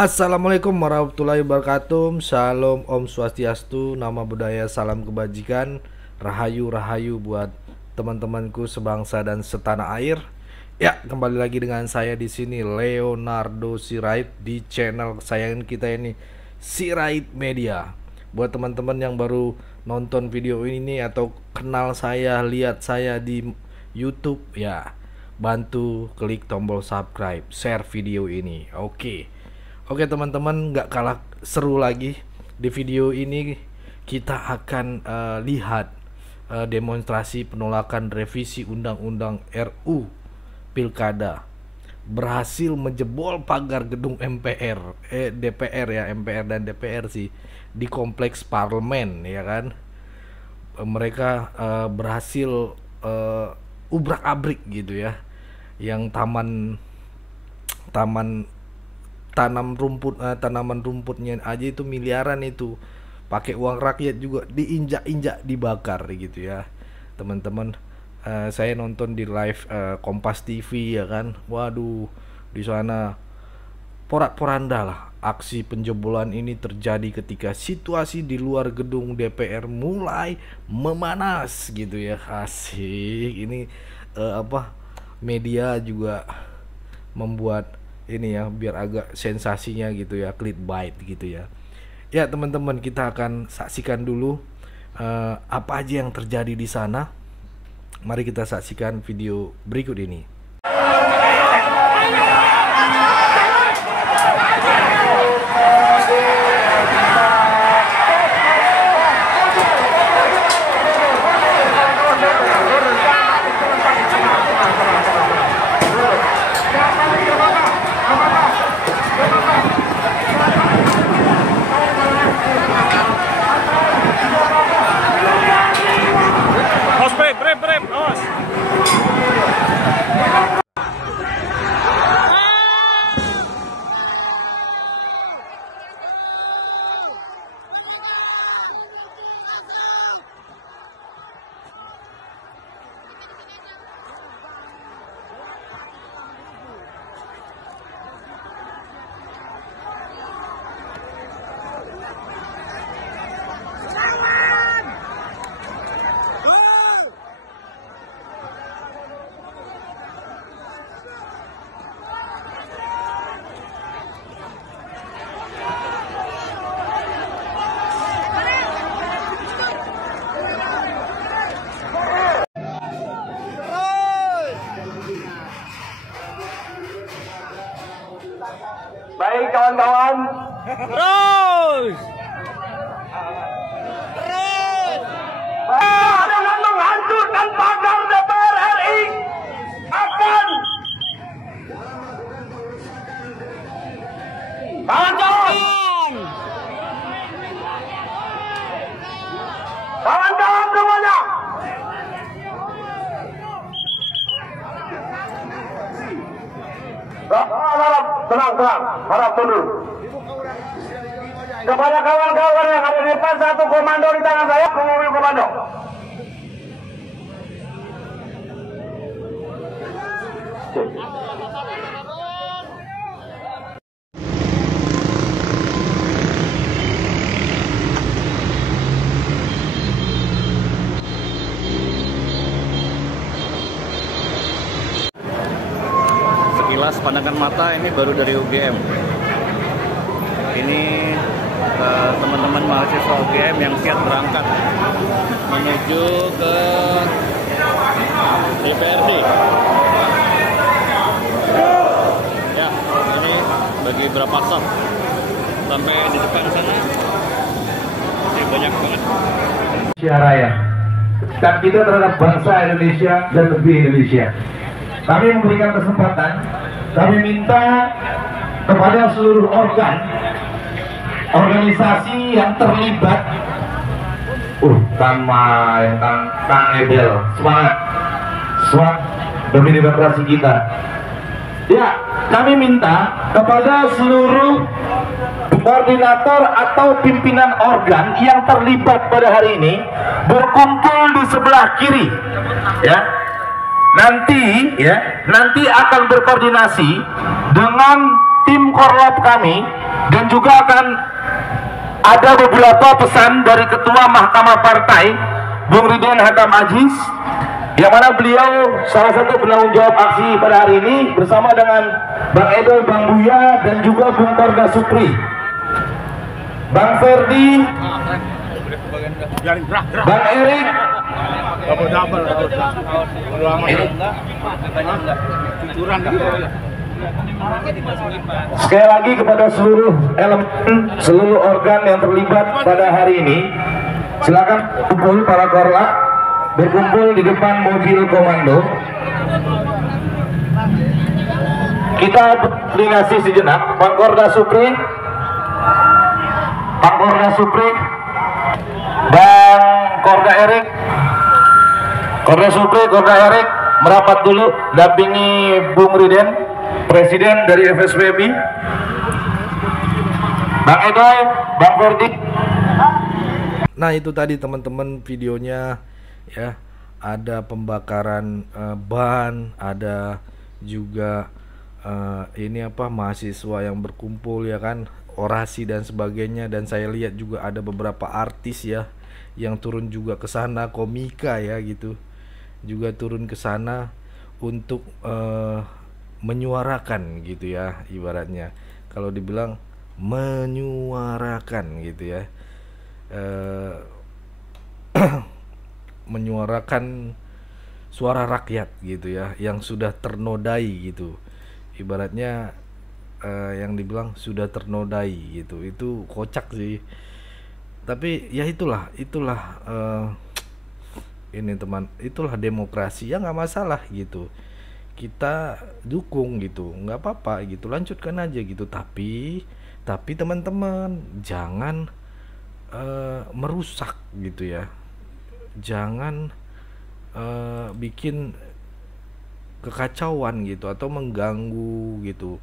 Assalamualaikum warahmatullahi wabarakatuh. Shalom, Om Swastiastu, nama budaya, salam kebajikan, rahayu buat teman-temanku sebangsa dan setanah air. Ya, kembali lagi dengan saya di sini Leonardo Sirait di channel kesayangan kita ini, Sirait Media. Buat teman-teman yang baru nonton video ini atau kenal saya, lihat saya di YouTube, ya bantu klik tombol subscribe, share video ini. Oke teman-teman, nggak kalah seru lagi. Di video ini kita akan lihat demonstrasi penolakan revisi Undang-Undang RU Pilkada berhasil menjebol pagar gedung DPR ya, MPR dan DPR sih, di kompleks parlemen ya kan. Mereka berhasil ubrak-abrik gitu ya, yang tanaman rumputnya aja itu miliaran, itu pakai uang rakyat juga diinjak-injak, dibakar gitu ya teman-teman. Saya nonton di live Kompas TV ya kan. Waduh, di sana porak-poranda lah aksi penjebolan ini terjadi ketika situasi di luar gedung DPR mulai memanas gitu ya. Asik ini media juga membuat ini ya biar agak sensasinya gitu ya, clickbait gitu ya. Ya teman-teman, kita akan saksikan dulu apa aja yang terjadi di sana. Mari kita saksikan video berikut ini. Baik kawan-kawan, terus dengan menghancurkan pagar DPR RI akan kawan-kawan semuanya. Tenang, harap mundur. Kepada kawan-kawan yang ada di depan, satu komando di tangan saya, mobil komando. Sekilas pandangan mata ini baru dari UGM. Ini teman-teman mahasiswa UGM yang siap berangkat menuju ke DPRD. Ya, ini bagi berapa sop sampai di depan sana masih banyak banget. Indonesia Raya, sikap kita terhadap bangsa Indonesia dan negeri Indonesia. Kami memberikan kesempatan, kami minta kepada seluruh organisasi yang terlibat. Kang Ebel, semangat demi demokrasi kita. Ya, kami minta kepada seluruh koordinator atau pimpinan organ yang terlibat pada hari ini berkumpul di sebelah kiri, ya. Nanti akan berkoordinasi dengan tim Bung Korlap kami, dan juga akan ada beberapa pesan dari Ketua Mahkamah Partai Bung Ridwan Hatam Aziz, yang mana beliau salah satu penanggung jawab aksi pada hari ini bersama dengan Bang Edo, Bang Buya, dan juga Bung Korda Supri, Bang Ferdi, Bang Erik. Sekali lagi kepada seluruh elemen, seluruh organ yang terlibat pada hari ini, silakan kumpul para korlap, berkumpul di depan mobil komando. Kita koordinasi sejenak. Pak Korda Supri, Pak Korda Supri, Bang Korda Erik, Korda Supri, Korda Erik merapat dulu, dampingi Bung Riden, Presiden dari FSPMI, Bang Edoy, Bang Ferdi. Nah itu tadi teman-teman videonya ya, ada pembakaran ban, ada juga ini apa, mahasiswa yang berkumpul ya kan, orasi dan sebagainya, dan saya lihat juga ada beberapa artis ya yang turun juga ke sana, komika ya gitu, juga turun ke sana untuk menyuarakan gitu ya, ibaratnya kalau dibilang menyuarakan gitu ya, menyuarakan suara rakyat gitu ya, yang sudah ternodai gitu, ibaratnya yang dibilang sudah ternodai gitu. Itu kocak sih, tapi ya itulah ini teman, itulah demokrasi ya, nggak masalah gitu, kita dukung gitu, nggak apa-apa gitu, lanjutkan aja gitu. Tapi teman-teman jangan merusak gitu ya, jangan bikin kekacauan gitu atau mengganggu gitu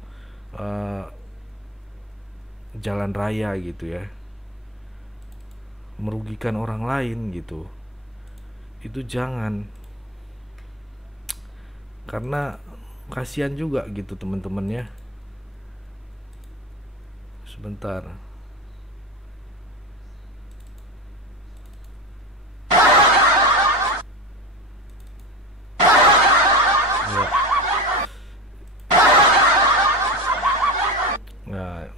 jalan raya gitu ya, merugikan orang lain gitu, itu jangan, karena kasihan juga gitu teman-teman ya. Sebentar. Nah,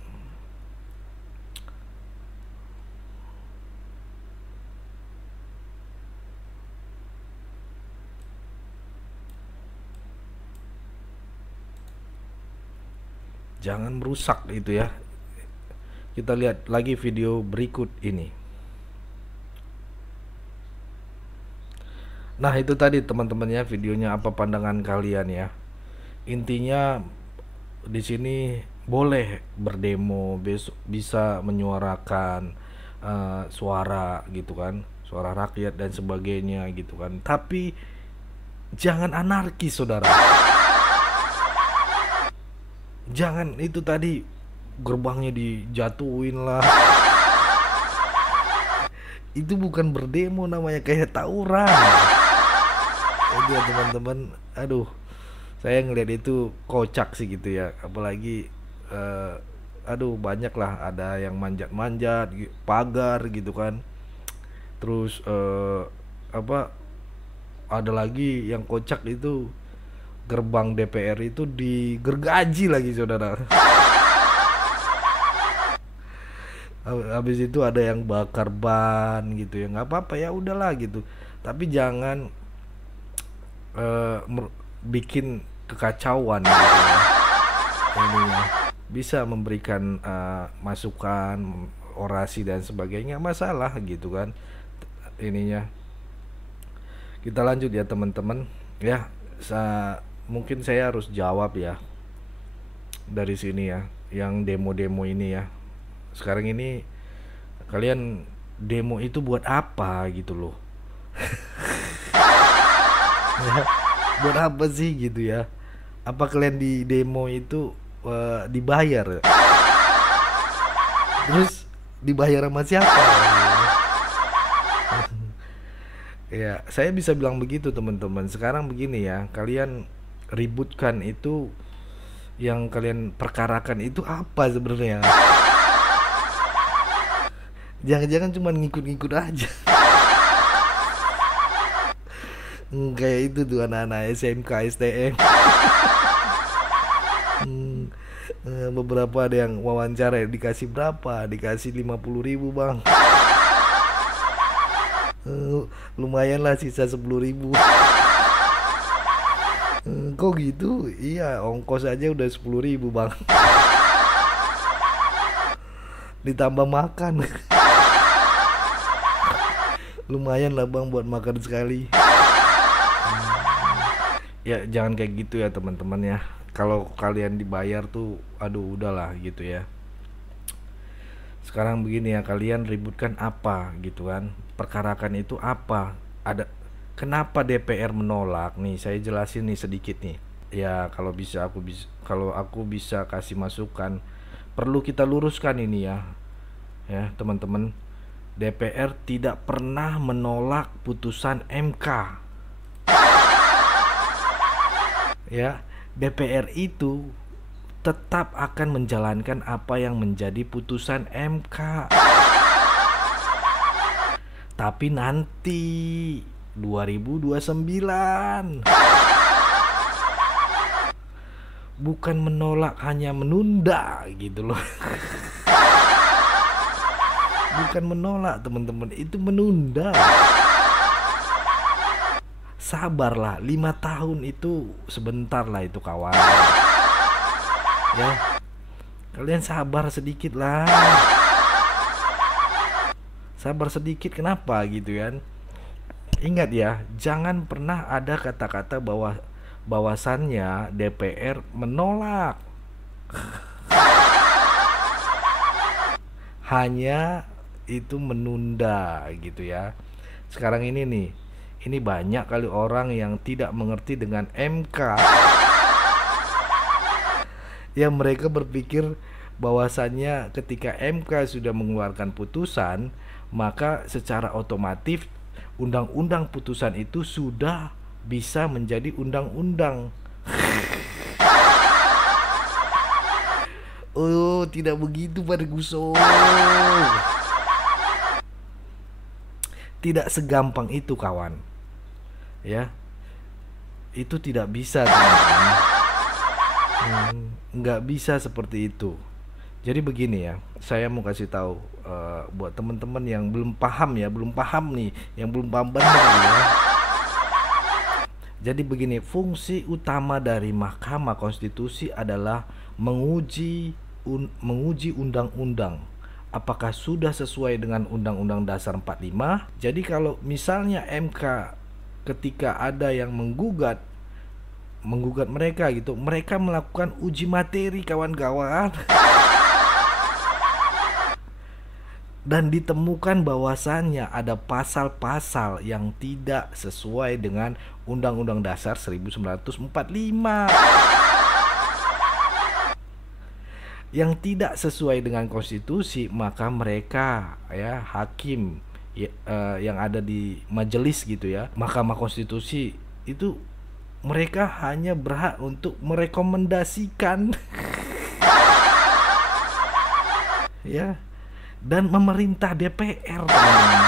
jangan merusak itu ya. Kita lihat lagi video berikut ini. Nah itu tadi teman-teman ya videonya, apa pandangan kalian ya. Intinya di sini boleh berdemo, bisa menyuarakan suara gitu kan, suara rakyat dan sebagainya gitu kan, tapi jangan anarkis saudara. Jangan itu tadi gerbangnya dijatuhin lah. Itu bukan berdemo namanya, kayak tawuran. Itu ya teman-teman, aduh, saya ngeliat itu kocak sih gitu ya. Apalagi aduh banyak lah, ada yang manjat-manjat pagar gitu kan. Terus apa, ada lagi yang kocak itu gerbang DPR itu digergaji lagi saudara. Habis itu ada yang bakar ban gitu ya, nggak apa-apa ya udahlah gitu, tapi jangan bikin kekacauan gitu ya. Ininya bisa memberikan masukan, orasi dan sebagainya, masalah gitu kan. Ininya kita lanjut ya teman-teman ya. Mungkin saya harus jawab ya dari sini ya, yang demo-demo ini ya. Sekarang ini kalian demo itu buat apa gitu loh. Ya, buat apa sih gitu ya? Apa kalian di demo itu dibayar? Terus dibayar sama siapa? Ya, saya bisa bilang begitu teman-teman. Sekarang begini ya, kalian ributkan itu yang kalian perkarakan itu apa sebenarnya? Jangan-jangan cuma ngikut-ngikut aja. Kayak itu tuh anak-anak SMK STM. Beberapa ada yang wawancara dikasih berapa? Dikasih 50.000 bang. Lumayan lah sisa 10.000. Kok gitu? Iya, ongkos aja udah 10.000 bang. Ditambah makan. Lumayan lah bang buat makan sekali. Ya jangan kayak gitu ya teman-teman ya. Kalau kalian dibayar tuh aduh udahlah gitu ya. Sekarang begini ya, kalian ributkan apa gitu kan, perkarakan itu apa, ada kenapa DPR menolak nih, saya jelasin nih sedikit nih ya. Kalau aku bisa kasih masukan, perlu kita luruskan ini ya teman-teman. DPR tidak pernah menolak putusan MK ya. DPR itu tetap akan menjalankan apa yang menjadi putusan MK. Tapi nanti 2029. Bukan menolak, hanya menunda gitu loh. Bukan menolak teman-teman, itu menunda. Sabarlah, 5 tahun itu sebentar lah itu kawan. Ya, kalian sabar sedikit lah. Sabar sedikit, kenapa gitu kan? Ingat ya, jangan pernah ada kata-kata bahwasannya DPR menolak. Hanya itu menunda gitu ya. Sekarang ini nih, ini banyak kali orang yang tidak mengerti dengan MK. Ya mereka berpikir bahwasannya ketika MK sudah mengeluarkan putusan, maka secara otomatis undang-undang putusan itu sudah bisa menjadi undang-undang. Oh, tidak begitu Pak Guso. Tidak segampang itu kawan. Ya. Itu tidak bisa teman-teman. Nggak bisa seperti itu. Jadi begini ya, saya mau kasih tahu buat teman-teman yang belum paham nih, yang belum paham benar ya. Jadi begini, fungsi utama dari Mahkamah Konstitusi adalah menguji undang-undang. Apakah sudah sesuai dengan Undang-Undang Dasar 45? Jadi kalau misalnya MK ketika ada yang menggugat mereka gitu, mereka melakukan uji materi kawan-kawan. Dan ditemukan bahwasannya ada pasal-pasal yang tidak sesuai dengan Undang-Undang Dasar 1945. Yang tidak sesuai dengan konstitusi, maka mereka ya hakim yang ada di majelis gitu ya, Mahkamah Konstitusi itu mereka hanya berhak untuk merekomendasikan ya, dan memerintah DPR teman-teman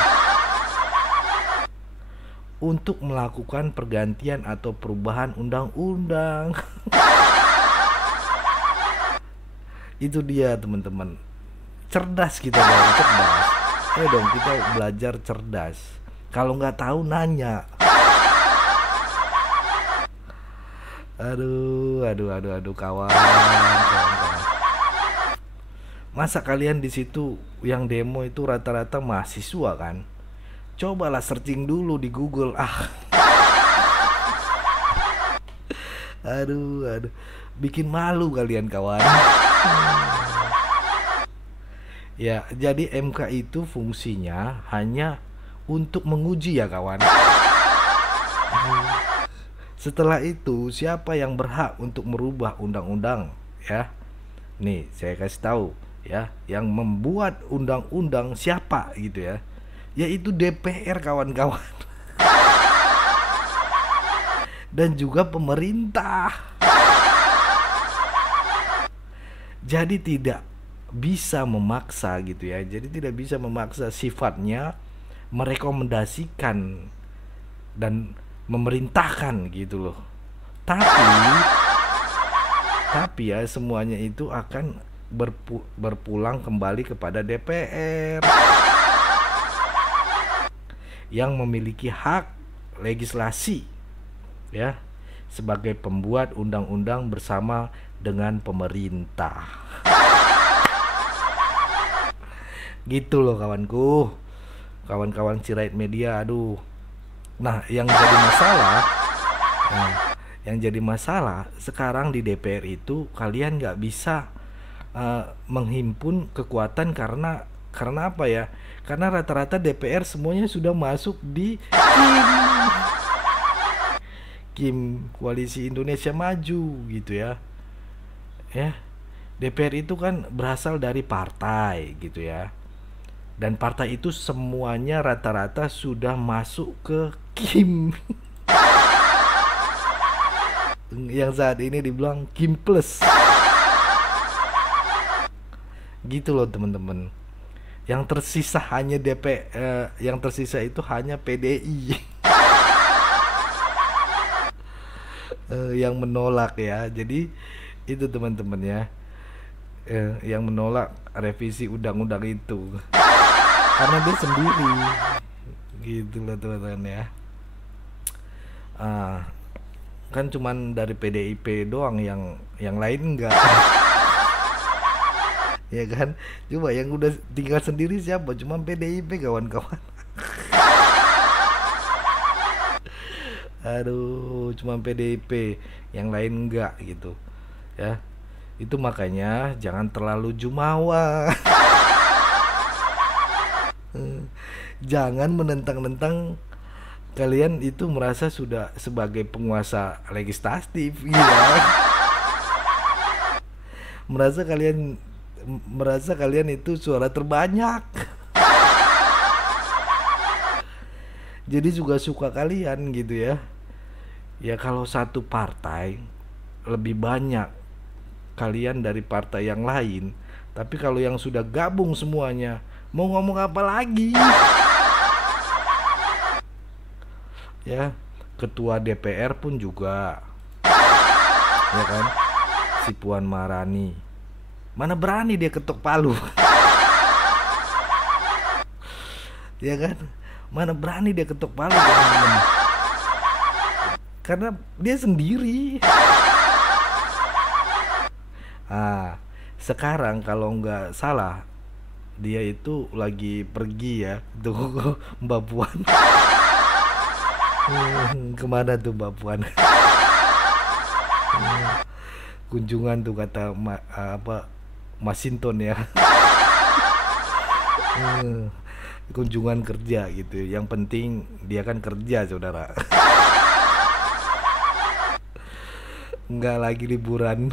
untuk melakukan pergantian atau perubahan undang-undang. Itu dia teman-teman, cerdas kita dong, cerdas. Ayo dong kita belajar cerdas. Kalau nggak tahu nanya. Aduh kawan. Masa kalian di situ yang demo itu rata-rata mahasiswa kan? Cobalah searching dulu di Google. Aduh, bikin malu kalian kawan. Ya, jadi MK itu fungsinya hanya untuk menguji ya kawan. Setelah itu siapa yang berhak untuk merubah undang-undang ya? Nih saya kasih tahu ya, yang membuat undang-undang siapa gitu ya? Yaitu DPR kawan-kawan. Dan juga pemerintah. Jadi tidak bisa memaksa gitu ya. Jadi tidak bisa memaksa, sifatnya merekomendasikan dan memerintahkan gitu loh. Tapi ya semuanya itu akan berpulang kembali kepada DPR yang memiliki hak legislasi ya, sebagai pembuat undang-undang bersama dengan pemerintah. Gitu loh kawanku, kawan-kawan Cirait Media. Aduh. Nah, yang jadi masalah sekarang di DPR itu, kalian nggak bisa menghimpun kekuatan karena apa ya? Karena rata-rata DPR semuanya sudah masuk di Kim Koalisi Indonesia Maju gitu ya. Ya, DPR itu kan berasal dari partai gitu ya. Dan partai itu semuanya rata-rata sudah masuk ke Kim. Yang saat ini dibilang Kim Plus. Gitu loh teman-teman. Yang tersisa hanya yang tersisa itu hanya PDI. Yang menolak ya. Jadi itu teman-teman ya. Yang menolak revisi undang-undang itu. Karena dia sendiri. Gitu loh teman-teman ya. Kan cuman dari PDIP doang yang lain enggak. Ya kan, coba yang udah tinggal sendiri siapa? Cuma PDIP kawan-kawan. Aduh, cuma PDIP, yang lain enggak gitu ya. Itu makanya jangan terlalu jumawa. Jangan menentang-nentang kalian itu merasa sudah sebagai penguasa legislatif gitu ya. merasa kalian itu suara terbanyak. Jadi juga suka kalian gitu ya. Ya kalau satu partai lebih banyak kalian dari partai yang lain, tapi kalau yang sudah gabung semuanya mau ngomong apa lagi? Ya, ketua DPR pun juga, ya kan, si Puan Maharani, mana berani dia ketok palu. Ya kan, mana berani dia ketok palu teman-teman. Karena dia sendiri. Sekarang kalau nggak salah dia itu lagi pergi ya tuh Mbak Puan. Kemana tuh Mbak Puan? Kunjungan tuh kata Masinton ya. Kunjungan kerja gitu. Yang penting dia kan kerja saudara. Nggak lagi liburan.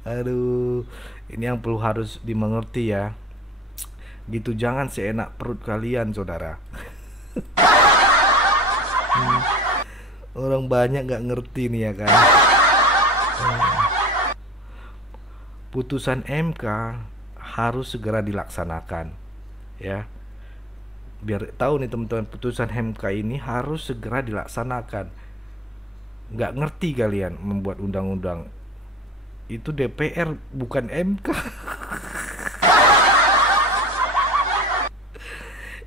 Aduh, ini yang perlu harus dimengerti ya. Gitu, jangan seenak perut kalian saudara. Orang banyak nggak ngerti nih ya kan. Putusan MK harus segera dilaksanakan ya. Biar tahu nih teman-teman, putusan MK ini harus segera dilaksanakan. Nggak ngerti kalian membuat undang-undang. Itu DPR bukan MK.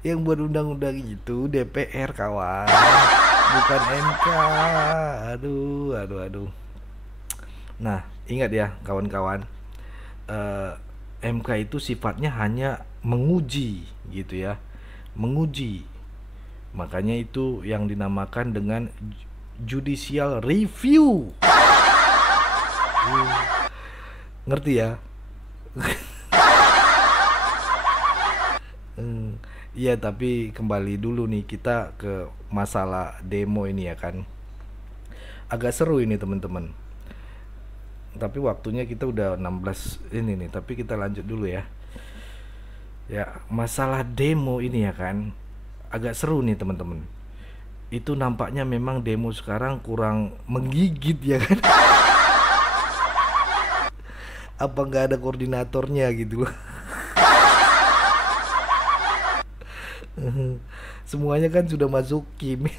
Yang buat undang-undang itu DPR kawan, bukan MK. Aduh. Nah, ingat ya kawan-kawan, MK itu sifatnya hanya menguji gitu ya, menguji. Makanya itu yang dinamakan dengan judicial review. Ngerti ya? Iya, tapi kembali dulu nih kita ke masalah demo ini ya kan. Agak seru ini teman-teman. Tapi waktunya kita udah 16 ini nih, tapi kita lanjut dulu ya. Ya, masalah demo ini ya kan. Agak seru nih teman-teman. Itu nampaknya memang demo sekarang kurang menggigit ya kan. Apa nggak ada koordinatornya gitu loh. Semuanya kan sudah masuk Kim.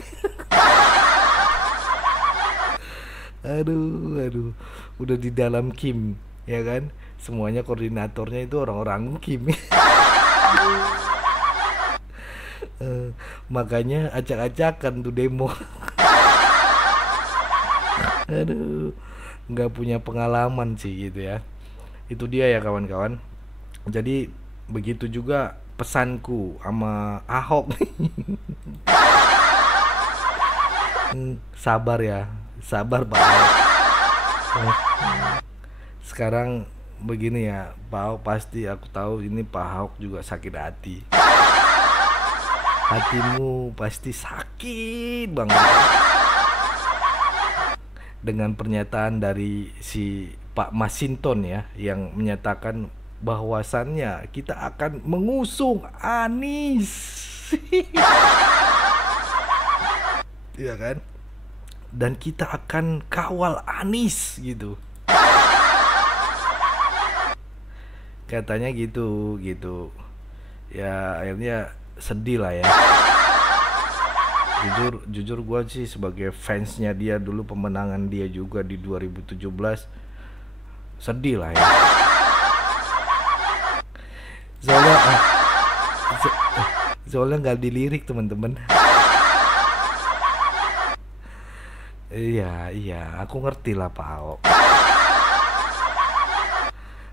Aduh, udah di dalam Kim, ya kan? Semuanya koordinatornya itu orang-orang Kim. Makanya acak-acakan tuh demo. Aduh, nggak punya pengalaman sih gitu ya. Itu dia ya kawan-kawan. Jadi begitu juga pesanku sama Ahok. Sabar ya, sabar Pak Ahok. Sekarang begini ya, Pak Ahok pasti aku tahu ini Pak Ahok juga sakit hati. Hatimu pasti sakit banget dengan pernyataan dari si Pak Masinton ya, yang menyatakan bahwasannya kita akan mengusung Anies. Iya kan? Dan kita akan kawal Anies gitu. Katanya gitu. Ya akhirnya sedih lah ya. Jujur gue sih sebagai fansnya dia dulu, pemenangan dia juga di 2017, sedih lah ya. Soalnya nggak dilirik teman-teman. Iya, aku ngerti lah Pak Ahok.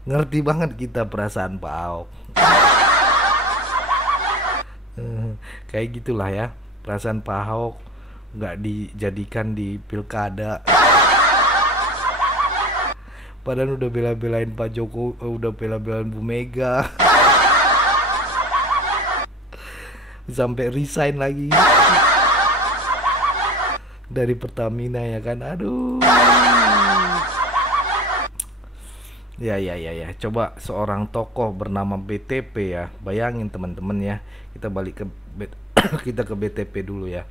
Ngerti banget kita perasaan Pak Ahok. Kayak gitulah ya, perasaan Pak Ahok nggak dijadikan di pilkada. Padahal udah bela-belain Pak Jokowi, udah bela-belain Bu Mega. Sampai resign lagi dari Pertamina ya kan. Aduh. Ya. Coba seorang tokoh bernama BTP ya. Bayangin teman-teman ya. Kita balik ke kita ke BTP dulu ya.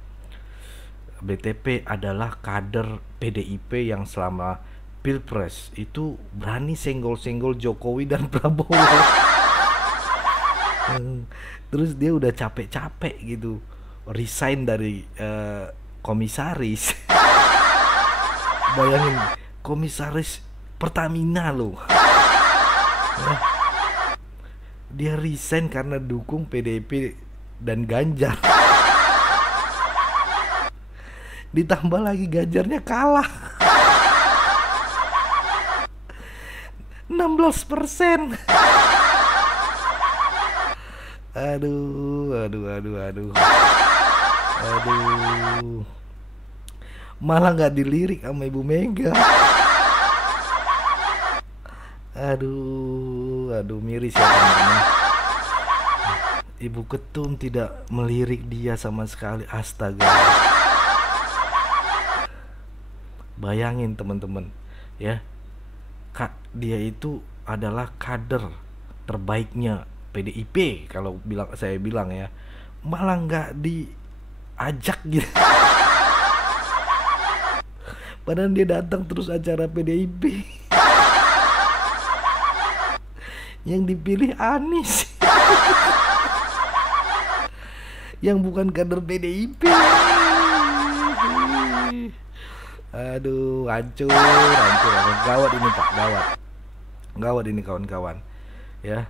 BTP adalah kader PDIP yang selama Pilpres itu berani senggol-senggol Jokowi dan Prabowo. Terus dia udah capek-capek gitu resign dari komisaris. Bayangin, komisaris Pertamina loh. Dia resign karena dukung PDIP dan Ganjar. Ditambah lagi Ganjarnya kalah 16%. Aduh. Malah nggak dilirik sama Ibu Mega. Aduh, miris ya teman-teman. Ibu Ketum tidak melirik dia sama sekali. Astaga. Bayangin teman-teman ya, dia itu adalah kader terbaiknya PDIP kalau saya bilang ya, malah nggak diajak gitu. Padahal dia datang terus acara PDIP. Yang dipilih Anies. Yang bukan kader PDIP. Aduh, hancur. Gawat ini Pak, gawat ini kawan-kawan ya.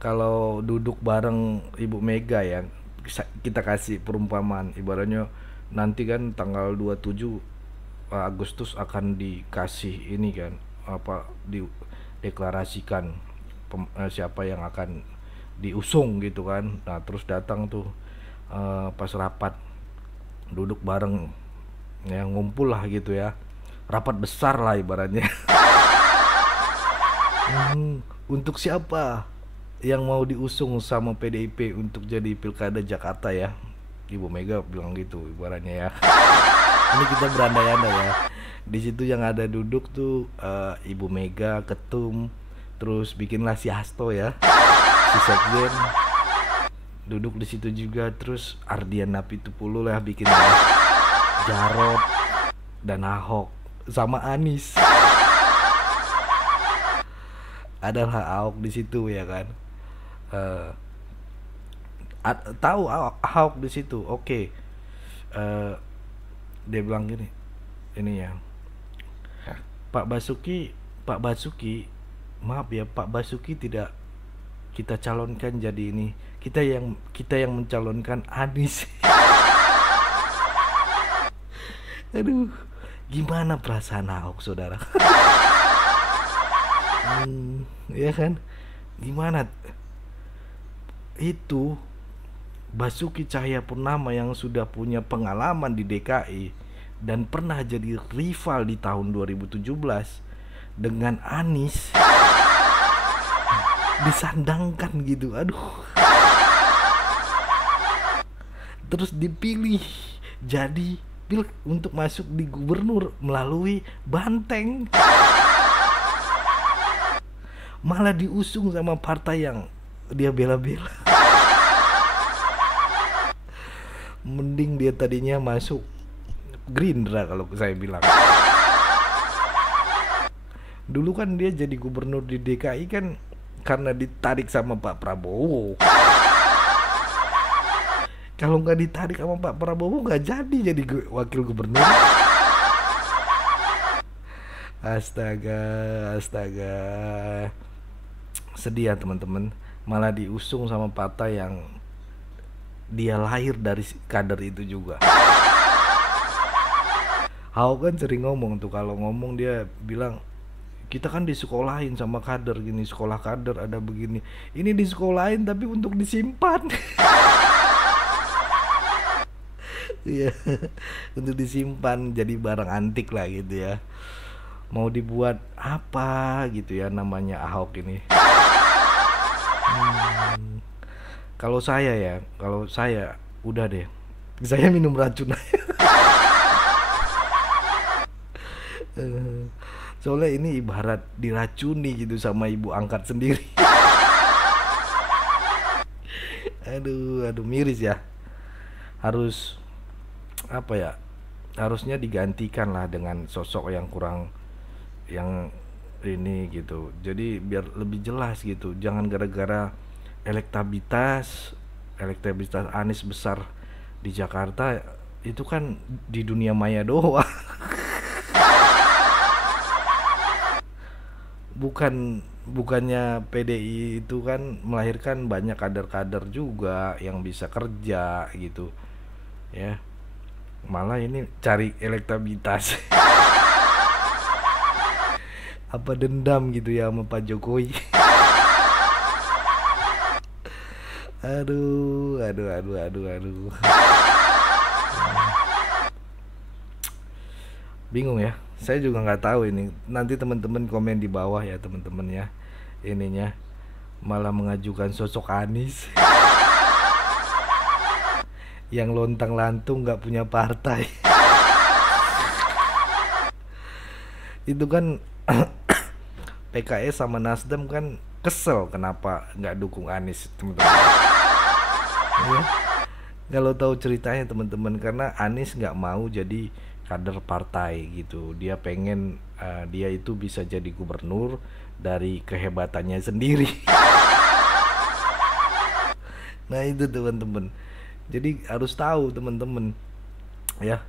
Kalau duduk bareng Ibu Mega ya, kita kasih perumpamaan, ibaratnya nanti kan tanggal 27 Agustus akan dikasih ini kan, apa, dideklarasikan siapa yang akan diusung gitu kan. Nah terus datang tuh pas rapat, duduk bareng ya, ngumpul lah gitu ya, rapat besar lah ibaratnya. Untuk siapa yang mau diusung sama PDIP untuk jadi pilkada Jakarta ya, Ibu Mega bilang gitu ibaratnya ya. Ini kita berandai-andai ya. Di situ yang ada duduk tuh Ibu Mega, Ketum, terus bikinlah si Hasto ya, si Sekjen duduk di situ juga, terus Ardian Napitupulu lah bikin Jarot dan Ahok sama Anies. adalah Ahok di situ ya kan. Eh, tahu Ahok di situ. Oke. Eh, dia bilang gini, ini ya, Pak Basuki, maaf ya Pak Basuki tidak kita calonkan jadi ini. Kita yang mencalonkan Anies. Aduh, gimana perasaan Ahok, saudara? Ya kan? Gimana? Itu Basuki Cahayapurnama yang sudah punya pengalaman di DKI dan pernah jadi rival di tahun 2017 dengan Anies disandangkan gitu. Aduh. Terus dipilih jadi untuk masuk di gubernur melalui Banteng. Malah diusung sama partai yang dia bela-bela. Mending dia tadinya masuk Gerindra kalau saya bilang. Dulu kan dia jadi gubernur di DKI kan karena ditarik sama Pak Prabowo. Kalau nggak ditarik sama Pak Prabowo nggak jadi wakil gubernur. Astaga. Sedih ya teman-teman. Malah diusung sama partai yang dia lahir dari kader itu juga. Ahok kan sering ngomong tuh, kalau ngomong dia bilang kita kan disekolahin sama kader gini, sekolah kader ada begini. Ini disekolahin tapi untuk disimpan. Iya, untuk disimpan jadi barang antik lah gitu ya. Mau dibuat apa gitu ya namanya Ahok ini. Kalau saya udah deh. Saya minum racun. Soalnya ini ibarat diracuni gitu sama ibu angkat sendiri. Aduh miris ya. Harus apa ya? Harusnya digantikan lah dengan sosok yang kurang yang ini gitu. Jadi biar lebih jelas gitu. Jangan gara-gara elektabilitas Anies besar di Jakarta itu kan di dunia maya doang. Bukannya PDI itu kan melahirkan banyak kader-kader juga yang bisa kerja gitu ya. Malah ini cari elektabilitas. Apa dendam gitu ya sama Pak Jokowi. Aduh. Bingung ya. Saya juga nggak tahu ini. Nanti teman-teman komen di bawah ya teman-teman ya. Ininya malah mengajukan sosok Anies yang lontang-lantung nggak punya partai. Itu kan PKS sama Nasdem kan kesel kenapa nggak dukung Anies teman-teman. Ya. Kalau tahu ceritanya teman-teman, karena Anies nggak mau jadi kader partai gitu. Dia pengen dia itu bisa jadi gubernur dari kehebatannya sendiri. Nah itu teman-teman. Jadi harus tahu teman-teman ya,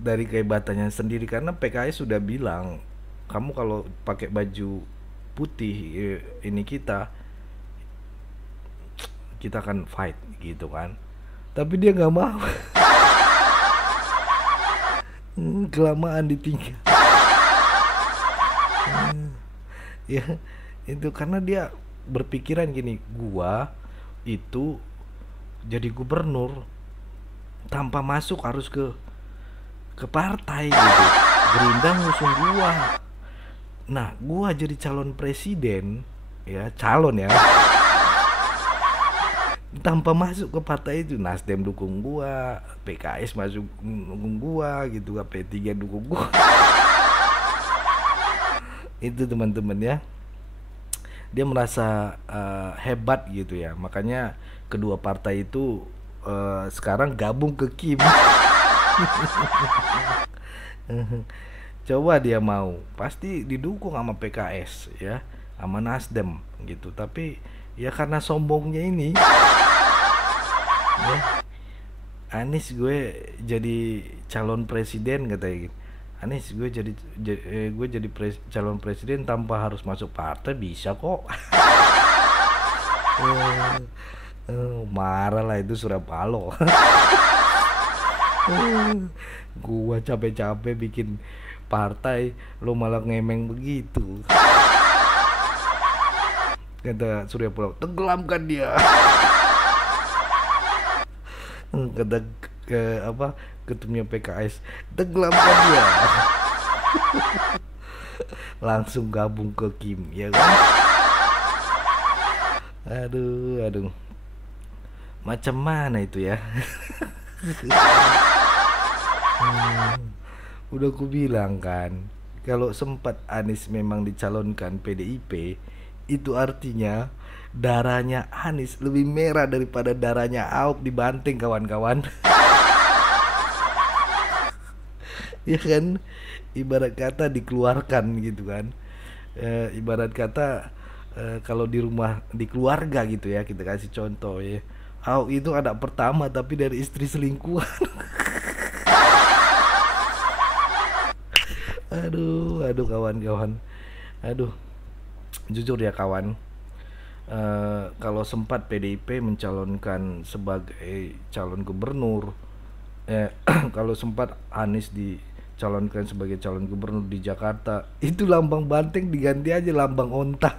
dari kehebatannya sendiri, karena PKS sudah bilang kamu kalau pakai baju putih ini kita akan fight gitu kan. Tapi dia nggak mau. Kelamaan ditinggal. Ya itu karena dia berpikiran gini, gua itu jadi gubernur tanpa masuk harus ke partai gitu. Gerindra ngusung gua. Nah, gua jadi calon presiden ya, calon ya. Tanpa masuk ke partai itu, Nasdem dukung gua, PKS masuk dukung gua gitu, P3 dukung gua. Itu teman-teman ya. Dia merasa hebat gitu ya. Makanya kedua partai itu sekarang gabung ke Kim. Coba dia mau, pasti didukung sama PKS ya, sama Nasdem gitu. Tapi ya karena sombongnya ini, ya, Anies gue jadi calon presiden katanya gitu. Anies gue jadi calon presiden tanpa harus masuk partai bisa kok. Marah lah itu Surya Paloh. Gua capek-capek bikin partai, lo malah ngemeng begitu. Kata Surya Paloh, tenggelamkan dia. Kata ketumnya PKS, tenggelamkan dia. Langsung gabung ke Kim, ya kan? Aduh, macam mana itu ya? Udah ku bilang kan, kalau sempat Anies memang dicalonkan PDIP, itu artinya darahnya Anies lebih merah daripada darahnya Ahok di Banting, kawan-kawan. Ya kan, ibarat kata dikeluarkan gitu kan. Ibarat kata kalau di rumah, di keluarga gitu ya, kita kasih contoh ya, Ahok itu anak pertama tapi dari istri selingkuhan. Aduh kawan-kawan, jujur ya kawan, kalau sempat PDIP mencalonkan sebagai calon gubernur, kalau sempat Anies dicalonkan sebagai calon gubernur di Jakarta, itu lambang banteng diganti aja lambang onta.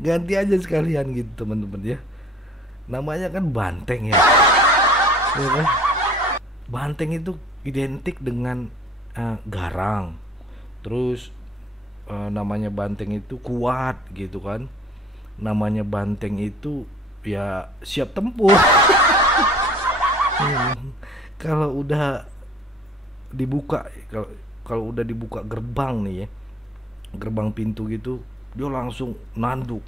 Ganti aja sekalian gitu teman-teman ya, namanya kan banteng ya, ya kan? Banteng itu identik dengan garang, terus namanya banteng itu kuat gitu kan, namanya banteng itu ya siap tempur. Kalau udah dibuka, kalau udah dibuka gerbang nih ya, gerbang pintu gitu, dia langsung nanduk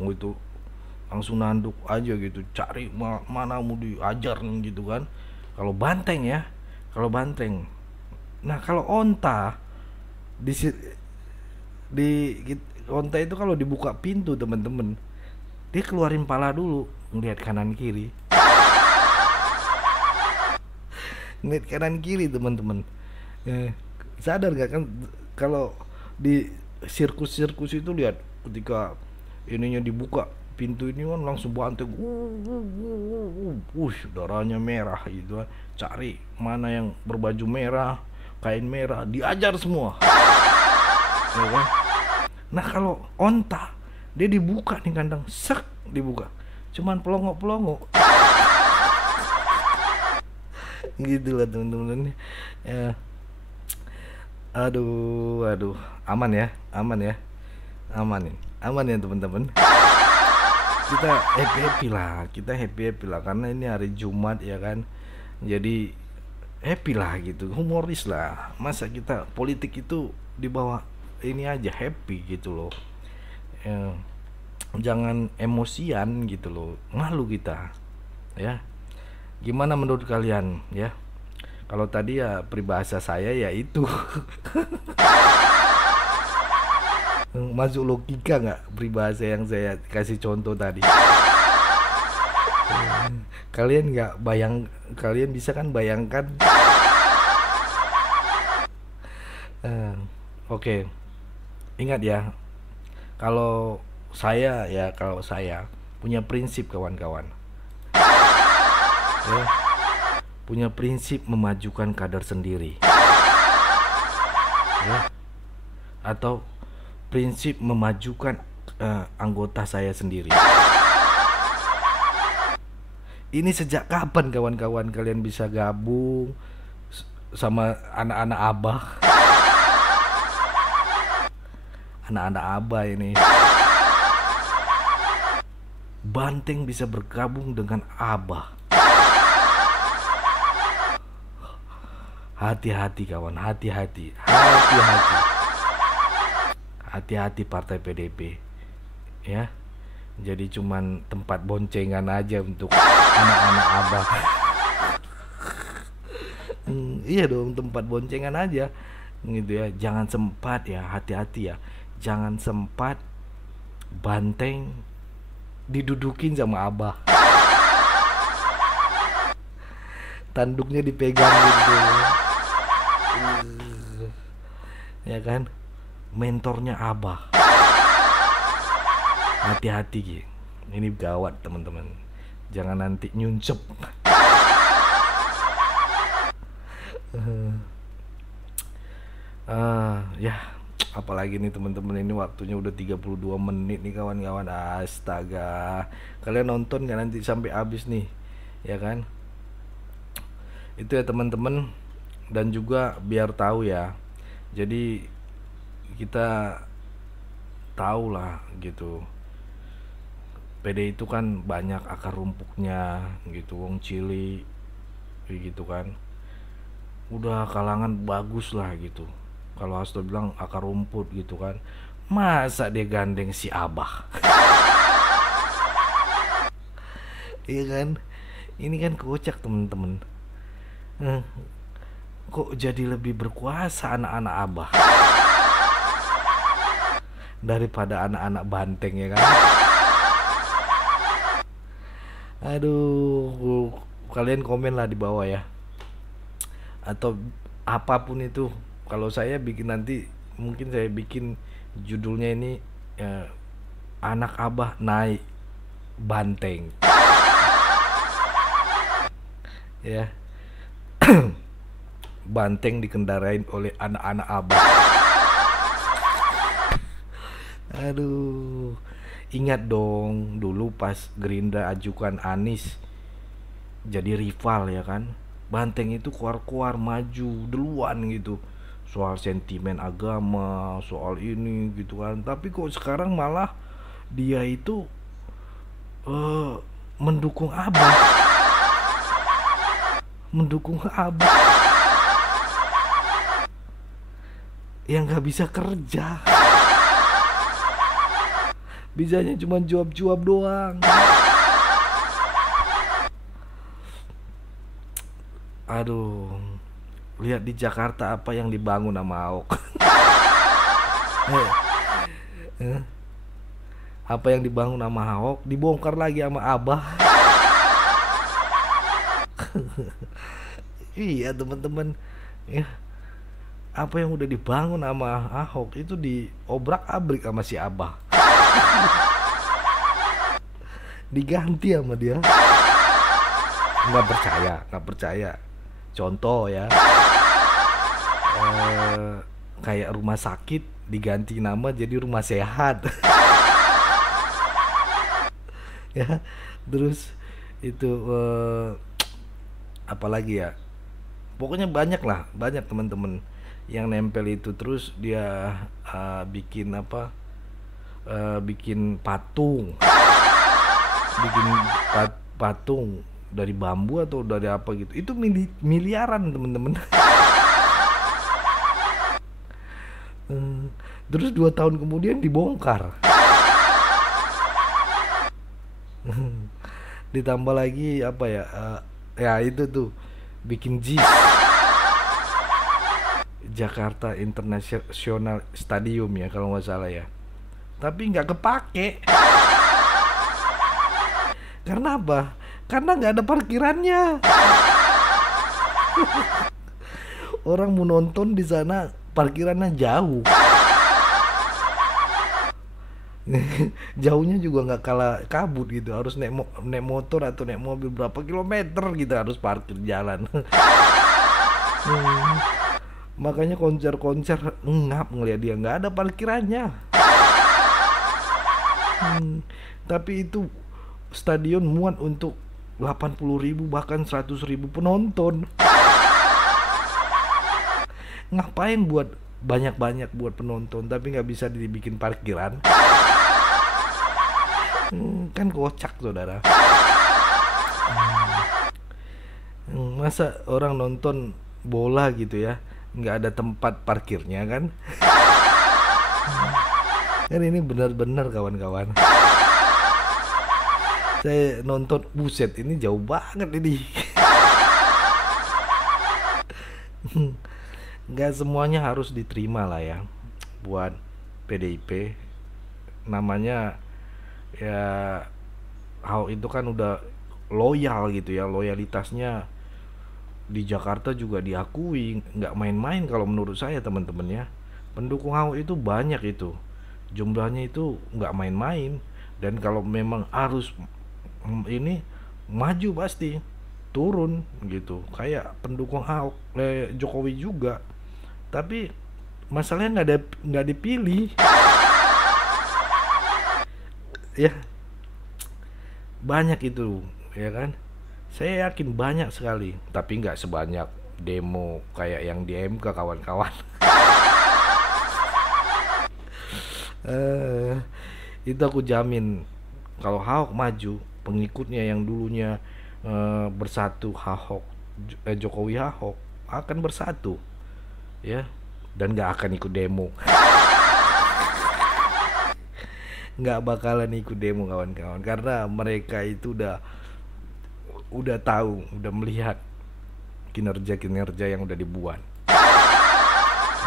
gitu, langsung nanduk aja gitu, cari mana mau diajar gitu kan. Kalau banteng ya, kalau banteng. Nah kalau onta di onta itu kalau dibuka pintu teman-teman, dia keluarin pala dulu, ngeliat kanan kiri. Ngeliat kanan kiri teman-teman. Sadar gak kan kalau di sirkus itu lihat ketika ininya dibuka pintu ini kan langsung banteng, darahnya merah gitu kan. Cari mana yang berbaju merah, kain merah, diajar semua. Ya kan? Nah kalau onta, dia dibuka nih kandang, sek dibuka, cuman pelongo-pelongo. Gitu lah teman-teman ya. Aduh, aman ya teman-teman. Kita happy lah karena ini hari Jumat ya kan, jadi happy lah gitu, humoris lah. Masa kita politik itu dibawa ini aja happy gitu loh, jangan emosian gitu loh, malu kita ya. Gimana menurut kalian ya? Kalau tadi ya peribahasa saya ya itu. Masuk logika nggak peribahasa yang saya kasih contoh tadi? Kalian bisa kan bayangkan? Oke. Ingat ya, kalau saya punya prinsip kawan-kawan, ya, punya prinsip memajukan kader sendiri, ya, atau prinsip memajukan anggota saya sendiri. Ini sejak kapan kawan-kawan kalian bisa gabung sama anak-anak abah? Anak-anak abah ini, banteng bisa bergabung dengan abah. Hati-hati kawan, hati-hati partai PDP ya. Jadi cuman tempat boncengan aja untuk anak-anak abah. Iya dong, tempat boncengan aja gitu ya. Jangan sempat ya, hati-hati ya. Jangan sempat banteng didudukin sama abah. Tanduknya dipegang gitu. Ya kan? Mentornya abah. Hati-hati gitu. Ini gawat teman-teman. Jangan nanti nyuncep. Ya, apalagi nih teman-teman, ini waktunya udah 32 menit nih kawan-kawan. Astaga. Kalian nonton kan nanti sampai habis nih. Ya kan? Itu ya teman-teman. Dan juga biar tahu ya. Jadi kita tahu lah gitu. PD itu kan banyak akar rumputnya gitu, wong Cili gitu kan. Udah kalangan bagus lah gitu. Kalau Hasto bilang akar rumput gitu kan, masa dia gandeng si abah? Iya kan? Ini kan kocak temen-temen. Kok jadi lebih berkuasa anak-anak abah daripada anak-anak banteng ya kan? Aduh, kalian komen lah di bawah ya. Atau apapun itu. Kalau saya bikin nanti, mungkin saya bikin judulnya ini anak abah naik banteng. Ya. Banteng dikendarain oleh anak-anak abah. Aduh. Ingat dong dulu pas Gerindra ajukan Anies jadi rival ya kan. Banteng itu keluar-keluar maju duluan gitu. Soal sentimen agama, soal ini gitu kan. Tapi kok sekarang malah dia itu mendukung abah. Mendukung abah yang gak bisa kerja. Bisanya cuma jawab-jawab doang. Aduh, lihat di Jakarta apa yang dibangun sama Ahok. Apa yang dibangun sama Ahok dibongkar lagi sama abah. Iya teman-teman ya, apa yang udah dibangun sama Ahok itu diobrak-abrik sama si abah. Diganti sama dia. Nggak percaya. Contoh ya, kayak rumah sakit diganti nama jadi rumah sehat. Ya, terus itu apalagi ya, pokoknya banyak teman-teman yang nempel itu. Terus dia bikin apa, bikin patung dari bambu atau dari apa gitu. Itu miliaran teman-teman. Terus 2 tahun kemudian dibongkar. Ditambah lagi apa ya, ya itu tuh bikin JIS, Jakarta International Stadium ya kalau nggak salah ya. Tapi nggak kepake. Karena apa? Karena nggak ada parkirannya. Orang mau nonton di sana parkirannya jauh. Jauhnya juga nggak kalah kabut gitu. Harus naik motor atau naik mobil berapa kilometer gitu, harus parkir jalan. Makanya konser ngap ngeliat dia nggak ada parkirannya. Tapi itu stadion muat untuk 80.000 bahkan 100.000 penonton. Ngapain buat banyak-banyak buat penonton tapi nggak bisa dibikin parkiran? Kan kocak saudara. Masa orang nonton bola gitu ya nggak ada tempat parkirnya kan? Kan ini benar-benar kawan-kawan. Saya nonton, buset ini jauh banget ini. nggak semuanya harus diterima lah ya buat PDIP. Namanya ya Ahok itu kan udah loyal gitu ya, loyalitasnya di Jakarta juga diakui, nggak main-main kalau menurut saya teman-teman ya. Pendukung Ahok itu banyak itu, jumlahnya itu nggak main-main. Dan kalau memang harus ini maju pasti turun gitu, kayak pendukung Ahok, Jokowi juga. Tapi masalahnya nggak dipilih ya, banyak itu ya kan. Saya yakin banyak sekali, tapi nggak sebanyak demo kayak yang di MK kawan-kawan. Itu aku jamin kalau Ahok maju, pengikutnya yang dulunya bersatu Jokowi Ahok akan bersatu ya, dan nggak akan ikut demo. Nggak bakalan ikut demo kawan-kawan, karena mereka itu udah tahu, udah melihat kinerja yang udah dibuat